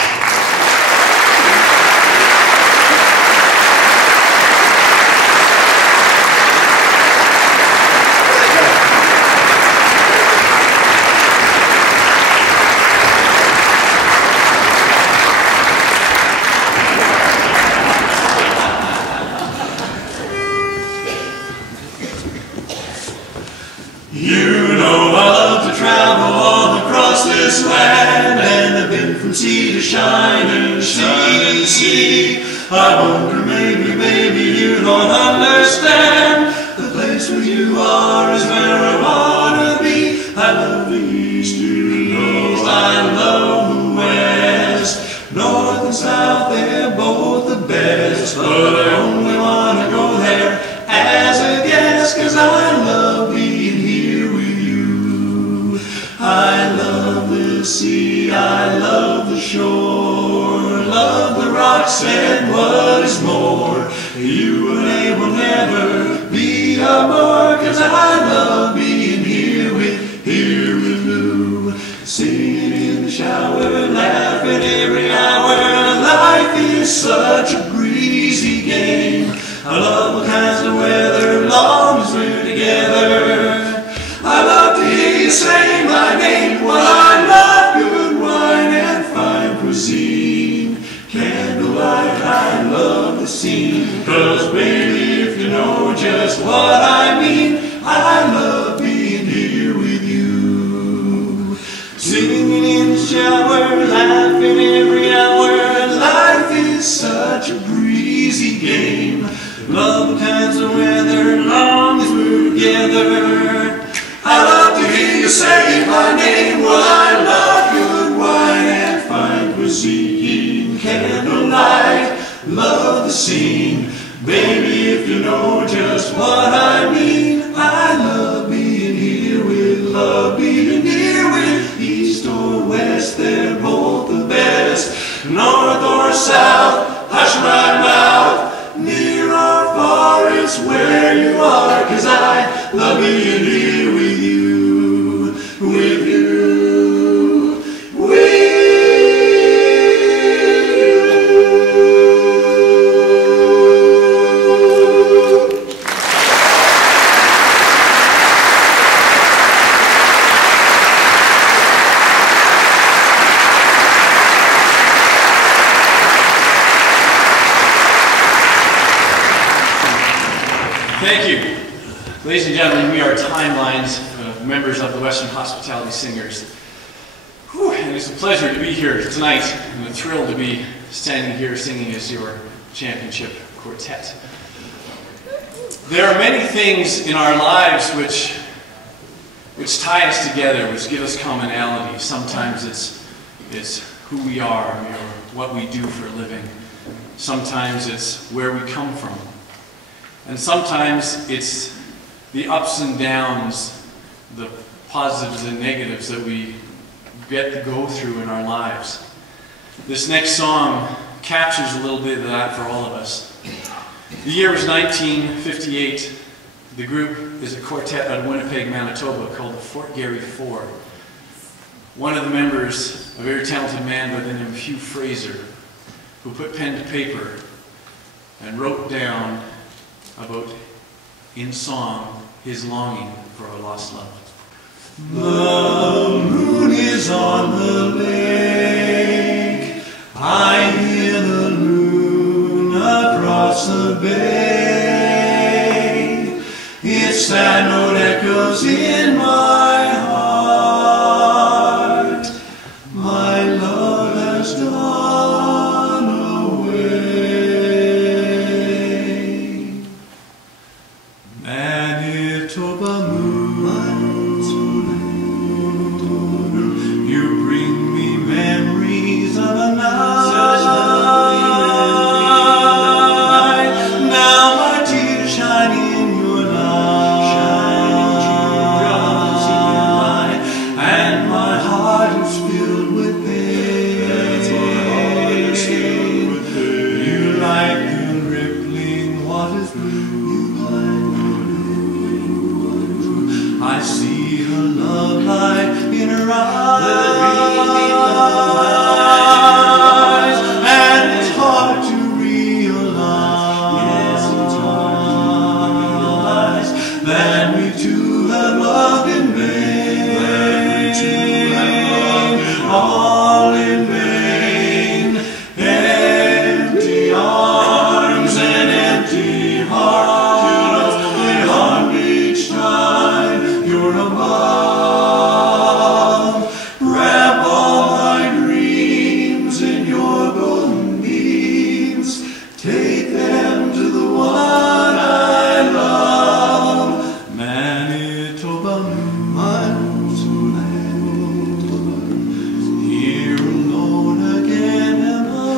I wonder, maybe, baby, you don't understand. The place where you are is where I wanna be. I love the east to the east, I love the west. North and south, they're both the best, but I only wanna go there as a guest, 'cause I love being here with you. I love the sea, I love the shore, love the rocks, and what is more, you and I will never be a bore, 'cause I love being here with you. Singing in the shower, laughing every hour, life is such a breezy game. I love all kinds of weather, long as we're together. I love to hear you say my name, well, I love good wine and fine cuisine. Candlelight, I love the scene, 'cause baby, if you know just what I mean, I love being here with you. Singing in the shower, laughing every hour, life is such a breezy game. Love all kinds of weather, long as we're together. I love to hear you say my name, well, I love good wine and fine cuisine. Candlelight, love the scene, baby, if you know just what I mean. I love being here with, love being here with. East or west, they're both the best. North or south, hush my mouth. Near or far, it's where you are, 'cause I love being here with you. Thank you. Ladies and gentlemen, we are Timelines, members of the Western Hospitality Singers. Whew, and it's a pleasure to be here tonight, and a thrill to be standing here singing as your championship quartet. There are many things in our lives which tie us together, which give us commonality. Sometimes it's who we are or what we do for a living. Sometimes it's where we come from. And sometimes it's the ups and downs, the positives and negatives that we get to go through in our lives. This next song captures a little bit of that for all of us. The year was 1958. The group is a quartet out of Winnipeg, Manitoba called the Fort Garry Four. One of the members, a very talented man by the name of Hugh Fraser, who put pen to paper and wrote down about, in song, his longing for a lost love. The moon is on the lake, I hear the loon across the bay, its sad note echoes in my heart, my love has gone away. Manitoba moon, you bring me memories of a night. Now my tears shine in your eye, and my heart is filled with pain. You like the rippling waters blue. I see her love light in her eyes, and it's hard to realize that we two have loved in vain, all in vain. Empty arms and empty hearts, they harm each time you're above. Wrap all my dreams in your golden beams, take them to the one I love. Manitoba moon, here alone again am I,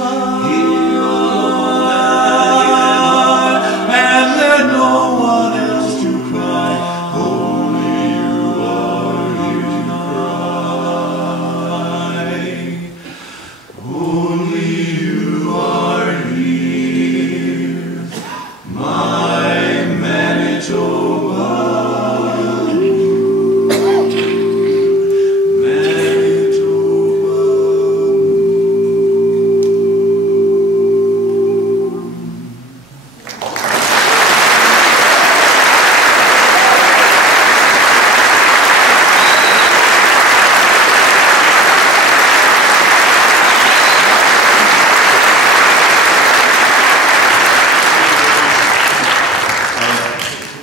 and there's no one else to cry. Only you are here to cry. Only you are here, my Manitoba.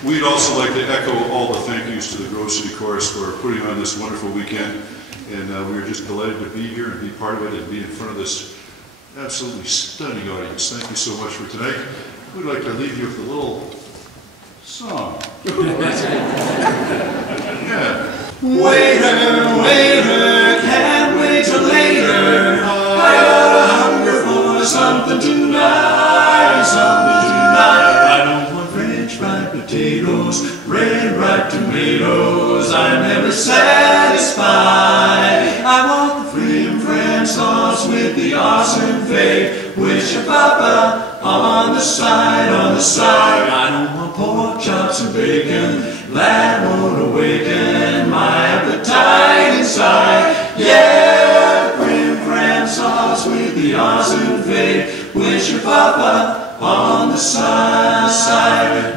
We'd also like to echo all the thank yous to the Grove City Chorus for putting on this wonderful weekend. And we're just delighted to be here and be part of it and be in front of this absolutely stunning audience. Thank you so much for tonight. We'd like to leave you with a little song. Yeah. Waiter, waiter, can't wait till later. I got a hunger for something tonight, something tonight. I don't want French fried potatoes, red ripe tomatoes. I'm never satisfied. I want the frim sauce with the awesome fave, with your papa on the side, on the side. I don't want pork chops or bacon, that won't awaken my appetite inside. Yeah, frim sauce with the awesome fave, with your papa on the side.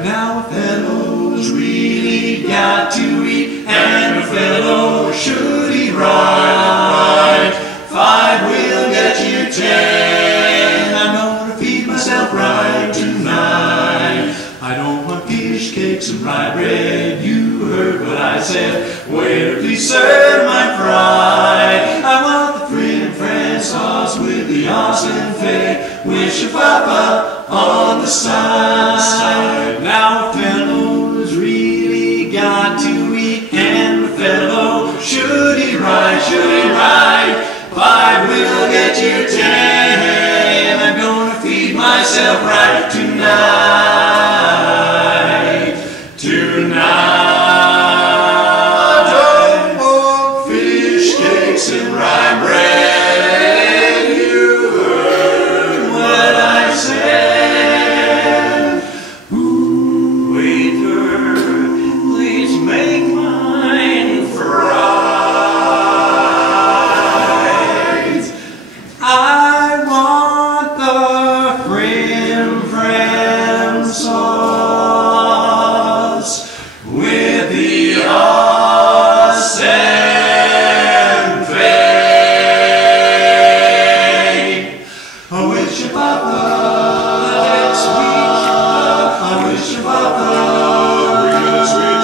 Now a fellow's really got to eat, and a fellow should eat right. 5 will get you 10. I'm gonna feed myself right tonight. I don't want fish cakes and rye bread. You heard what I said. Waiter, please serve my fry. I want the friend sauce with the awesome fare. Wish your papa on the side. Now a fellow's really got to eat, and a fellow, should he ride, should he ride? 5 will get you 10. I'm gonna feed myself right tonight. Jumbo fish cakes and rye bread. You heard what I said. Ooh, waiter, please make mine fries. I want the friend sauce with the awesome fare. I wish your papa that sweet. I wish your papa real sweet.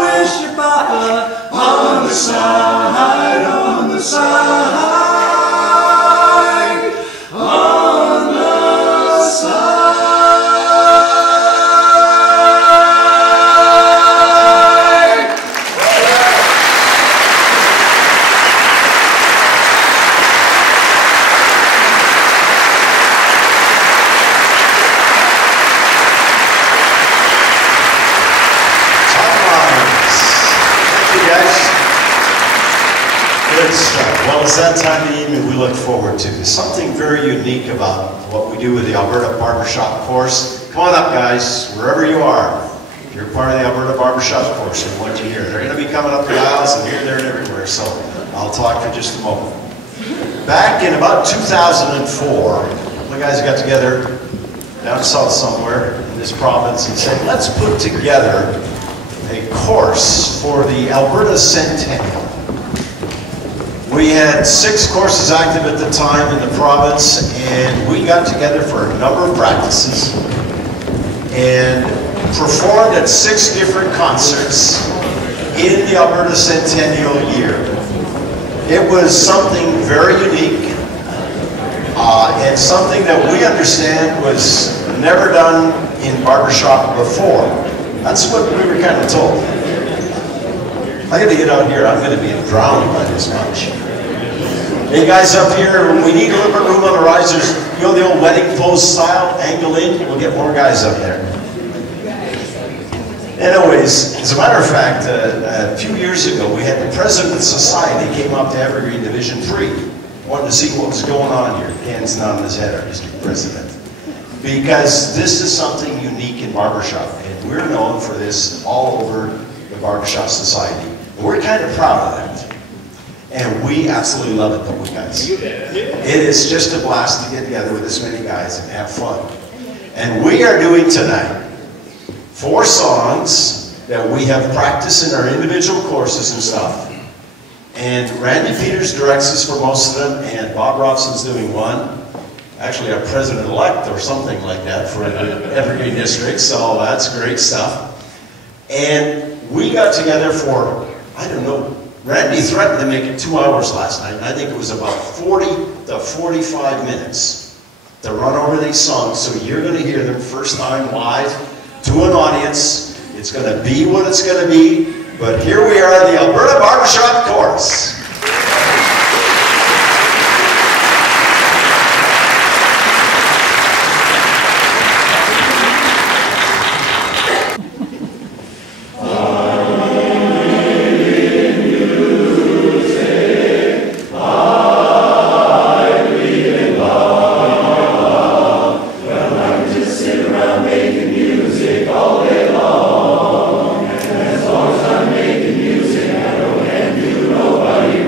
Wish your papa on the side, on the side. Well, it's that time of the evening we look forward to. There's something very unique about what we do with the Alberta Barbershop course. Come on up, guys, wherever you are. You're part of the Alberta Barbershop course and what you hear. They're going to be coming up the aisles and here, there, and everywhere, so I'll talk for just a moment. Back in about 2004, the guys got together down south somewhere in this province and said, let's put together a course for the Alberta Centennial. We had 6 courses active at the time in the province, and we got together for a number of practices and performed at 6 different concerts in the Alberta Centennial year. It was something very unique and something that we understand was never done in barbershop before. That's what we were kind of told. I got to get out here. I'm going to be drowned by this bunch. Hey guys up here, we need a little bit of room on the risers. You know the old wedding pose style, angle in. We'll get more guys up there. Anyways, as a matter of fact, a few years ago, we had the President of the Society came up to Evergreen Division 3. Wanted to see what was going on here. Hands not on his head, our district president. Because this is something unique in barbershop, and we're known for this all over the Barbershop Society. We're kind of proud of that. And we absolutely love it, don't we, guys? It is just a blast to get together with this many guys and have fun. And we are doing tonight 4 songs that we have practiced in our individual courses and stuff. And Randy Peters directs us for most of them, and Bob Robson's doing one. Actually, our president-elect or something like that for the Evergreen District, so that's great stuff. And we got together for, I don't know, Randy threatened to make it 2 hours last night, and I think it was about 40 to 45 minutes to run over these songs, so you're going to hear them first time live to an audience. It's going to be what it's going to be, but here we are, the Alberta Barbershop Chorus. Nobody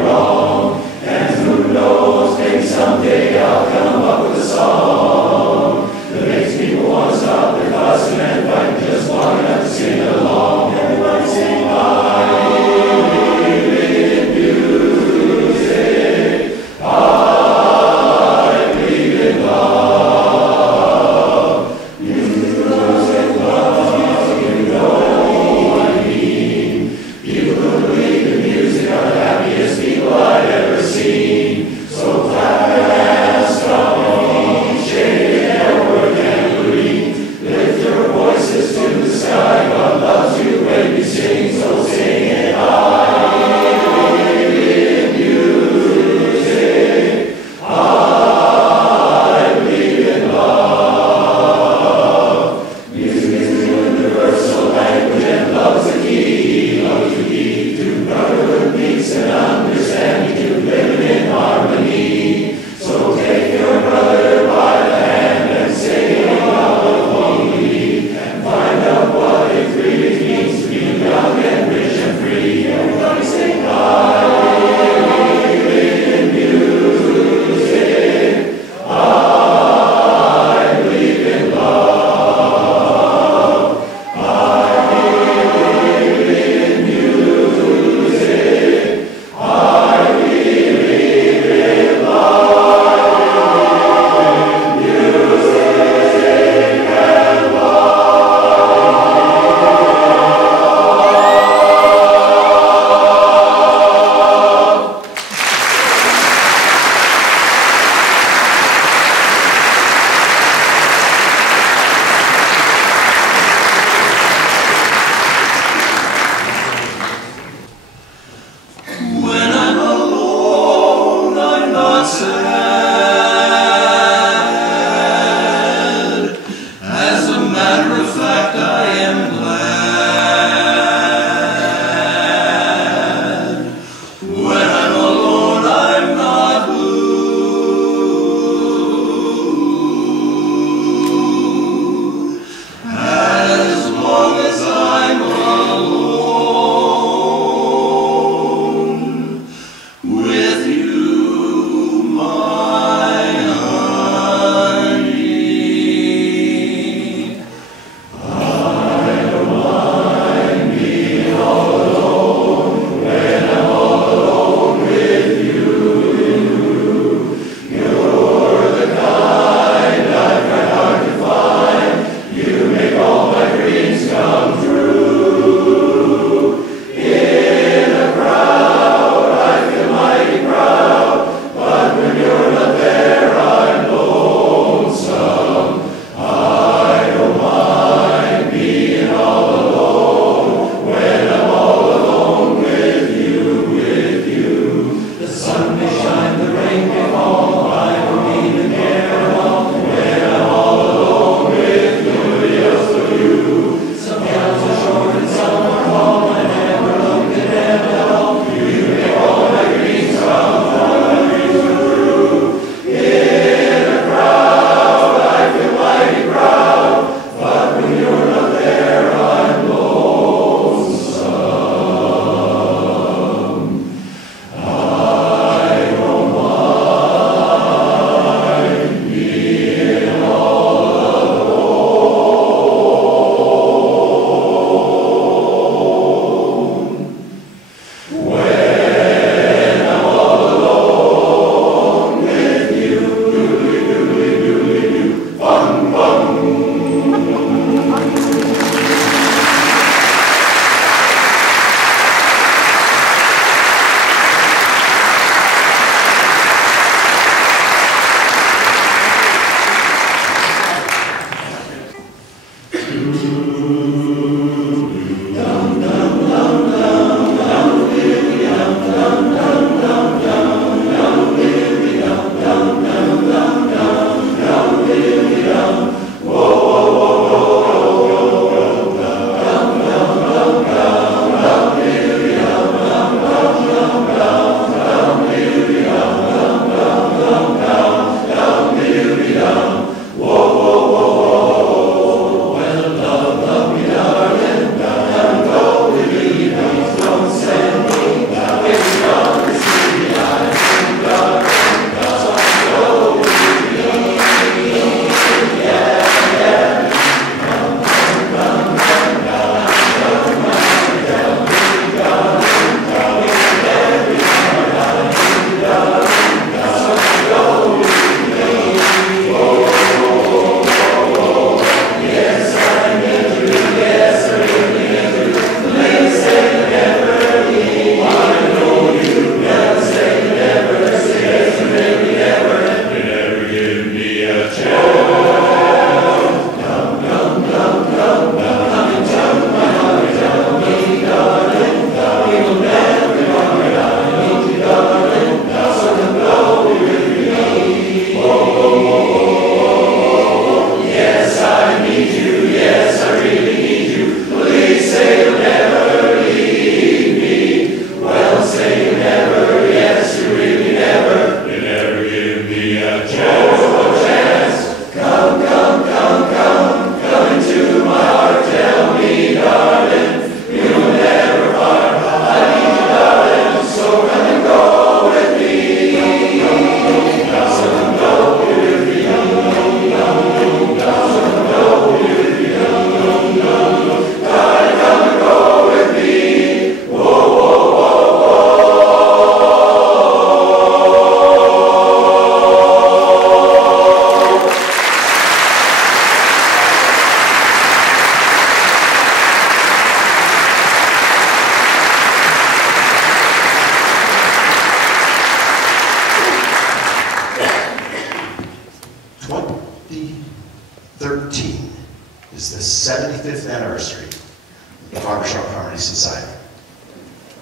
Harmony Society.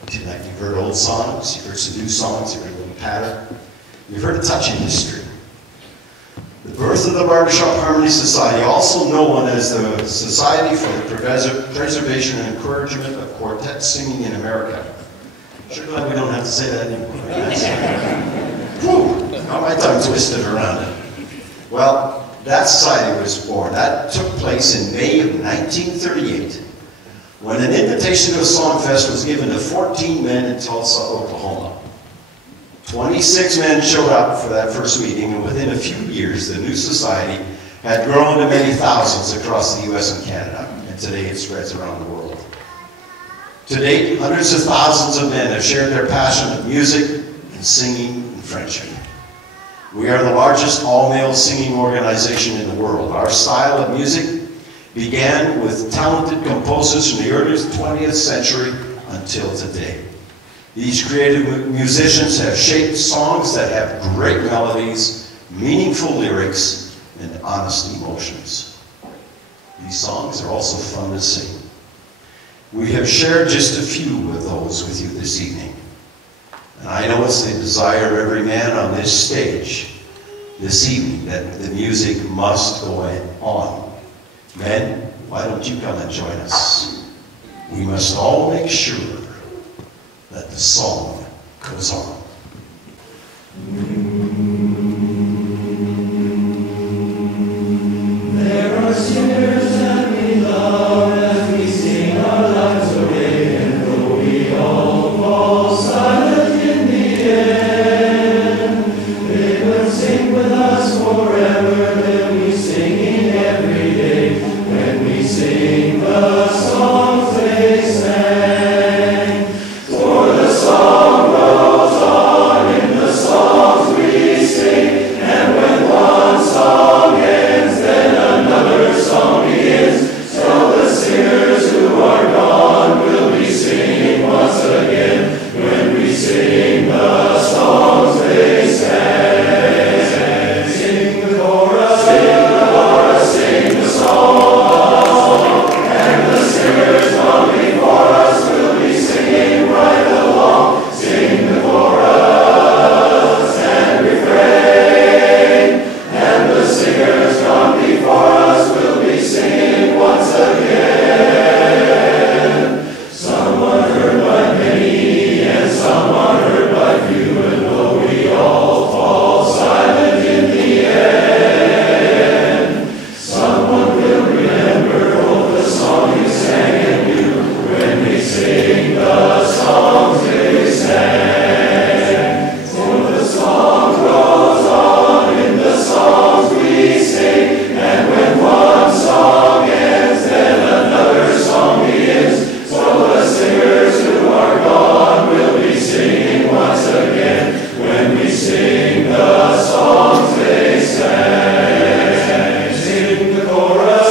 Tonight you've heard old songs, you've heard some new songs, you've heard a little patter, you've heard a touching history. The birth of the Barbershop Harmony Society, also known as the Society for the Preservation and Encouragement of Quartet Singing in America. Sure glad we don't have to say that anymore. Whew, now my tongue twisted around it. Well, that society was born. That took place in May of 1938, when an invitation to a songfest was given to 14 men in Tulsa, Oklahoma. 26 men showed up for that first meeting, and within a few years, the new society had grown to many thousands across the US and Canada, and today it spreads around the world. To date, hundreds of thousands of men have shared their passion of music and singing and friendship. We are the largest all-male singing organization in the world. Our style of music began with talented composers from the early 20th century until today. These creative musicians have shaped songs that have great melodies, meaningful lyrics, and honest emotions. These songs are also fun to sing. We have shared just a few of those with you this evening. And I know it's the desire of every man on this stage this evening that the music must go on. Men, why don't you come and join us? We must all make sure that the song goes on. There are sinners that we love as we sing our lives away, and though we all fall silent in the end, they will sing with us forever. They'll be singing every day when we sing the songs they sang. For the song goes on in the songs we sing, and when one song ends, then another song begins. So the singers who are gone will be singing once again when we sing the songs they sang. Sing the chorus, sing the song, and the singers gone before us will be singing right along. Sing the chorus and refrain, and the singers gone before us will be singing once again. Someone heard by many, and someone heard by few, and though we all fall silent in the end, someone will remember all the song you sang and knew when we sing the songs they sang. For the song goes on in the songs we sing, and when one song ends, then another song begins. So the singers who are gone will be singing once again when we sing the songs they sang. Sing the chorus,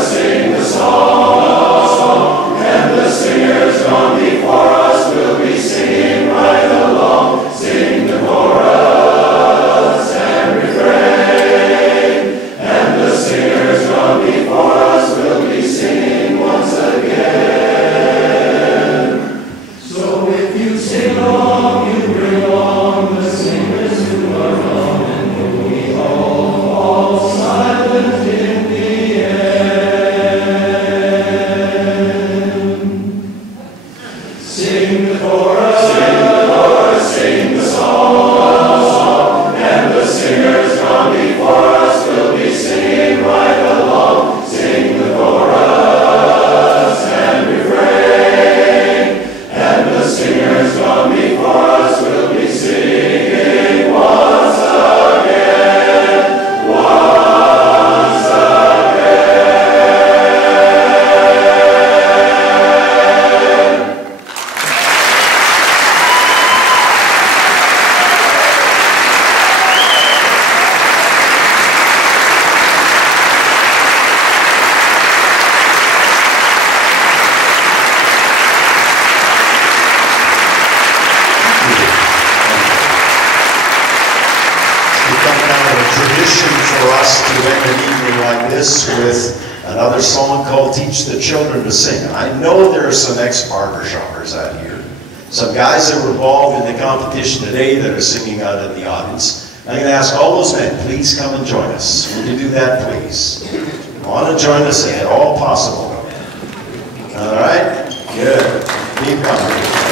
sing the song, and the singers gone before us will be singing right along. Sing the chorus and refrain, and the singers gone before us will be singing once again. So if you sing along, you bring along the singers who are gone, and though we all fall silent in the end. Sing the chorus, sing the song, and the singers gone before us will be singing right along. Sing the chorus and refrain, and the singers gone before us will be singing once again, once again. It's become kind of a tradition for us to end an evening like this with an another song called Teach the Children to Sing. I know there are some ex-barbershoppers out here, some guys that were involved in the competition today that are singing out in the audience. I'm going to ask all those men, please come and join us. Would you do that, please? I want to join us at all possible. All right? Good. Keep coming.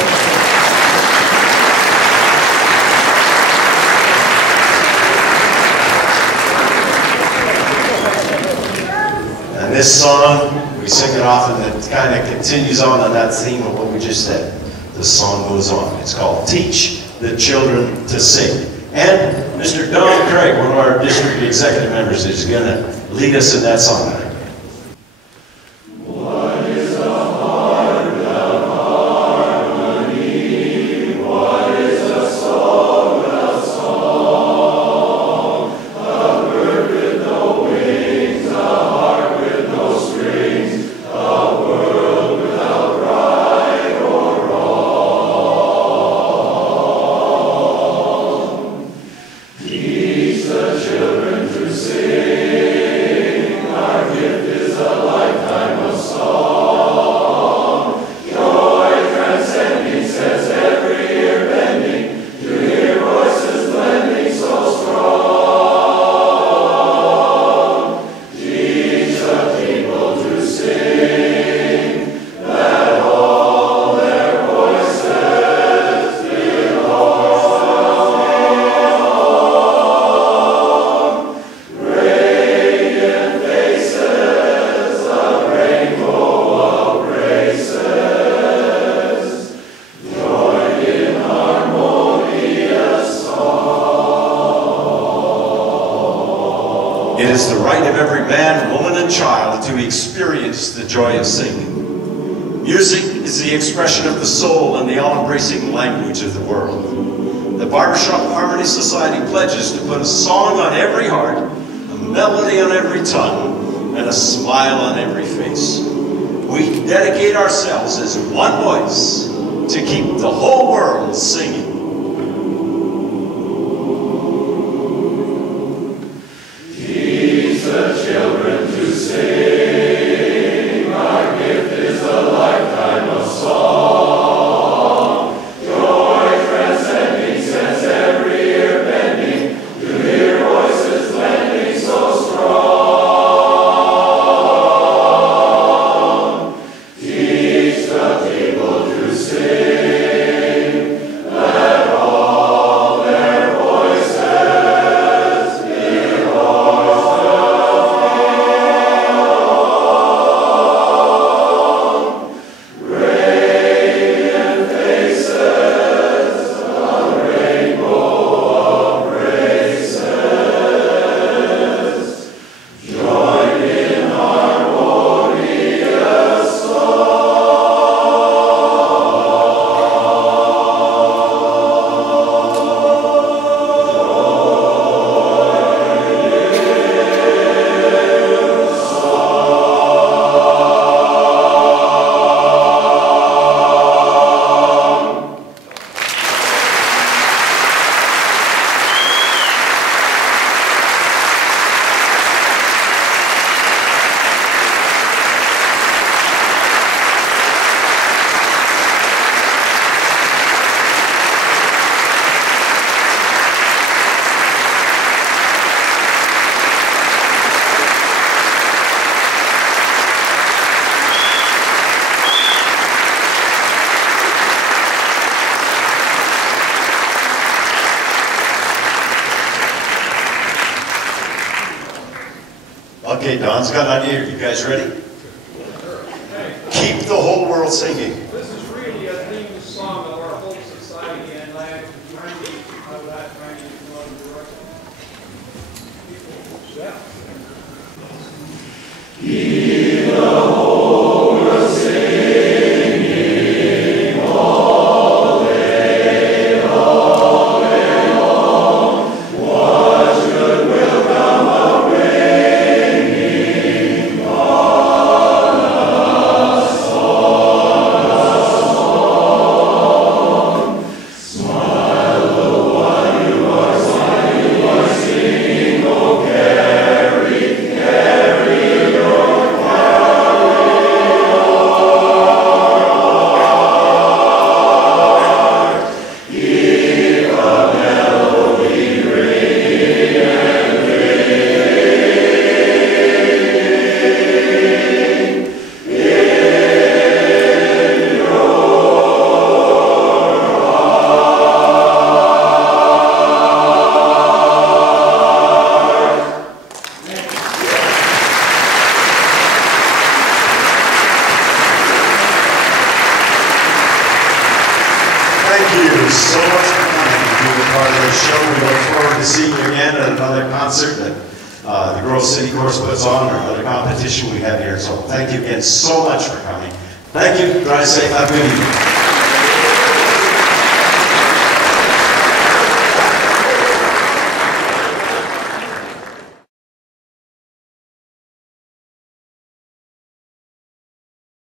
And this song, we sing it often, it kind of continues on that theme of what we just said. The song goes on. It's called Teach the Children to Sing. And Mr. Don Craig, one of our district executive members, is going to lead us in that song tonight. It is the right of every man, woman, and child to experience the joy of singing. Music is the expression of the soul and the all-embracing language of the world. The Barbershop Harmony Society pledges to put a song on every heart, a melody on every tongue, and a smile on every face. We dedicate ourselves as one voice to keep the whole world singing. Okay, Don's got an idea. You guys ready? Keep the whole world singing. This is really a theme song of our whole society, and I would ask Randy to come out and direct it. Yeah. Keep the whole world singing all day long. What good will come of raining on us, to seeing you again at another concert that the Grove City Chorus puts on, or another competition we have here. So thank you again so much for coming. Thank you. Drive safe. Have a good evening.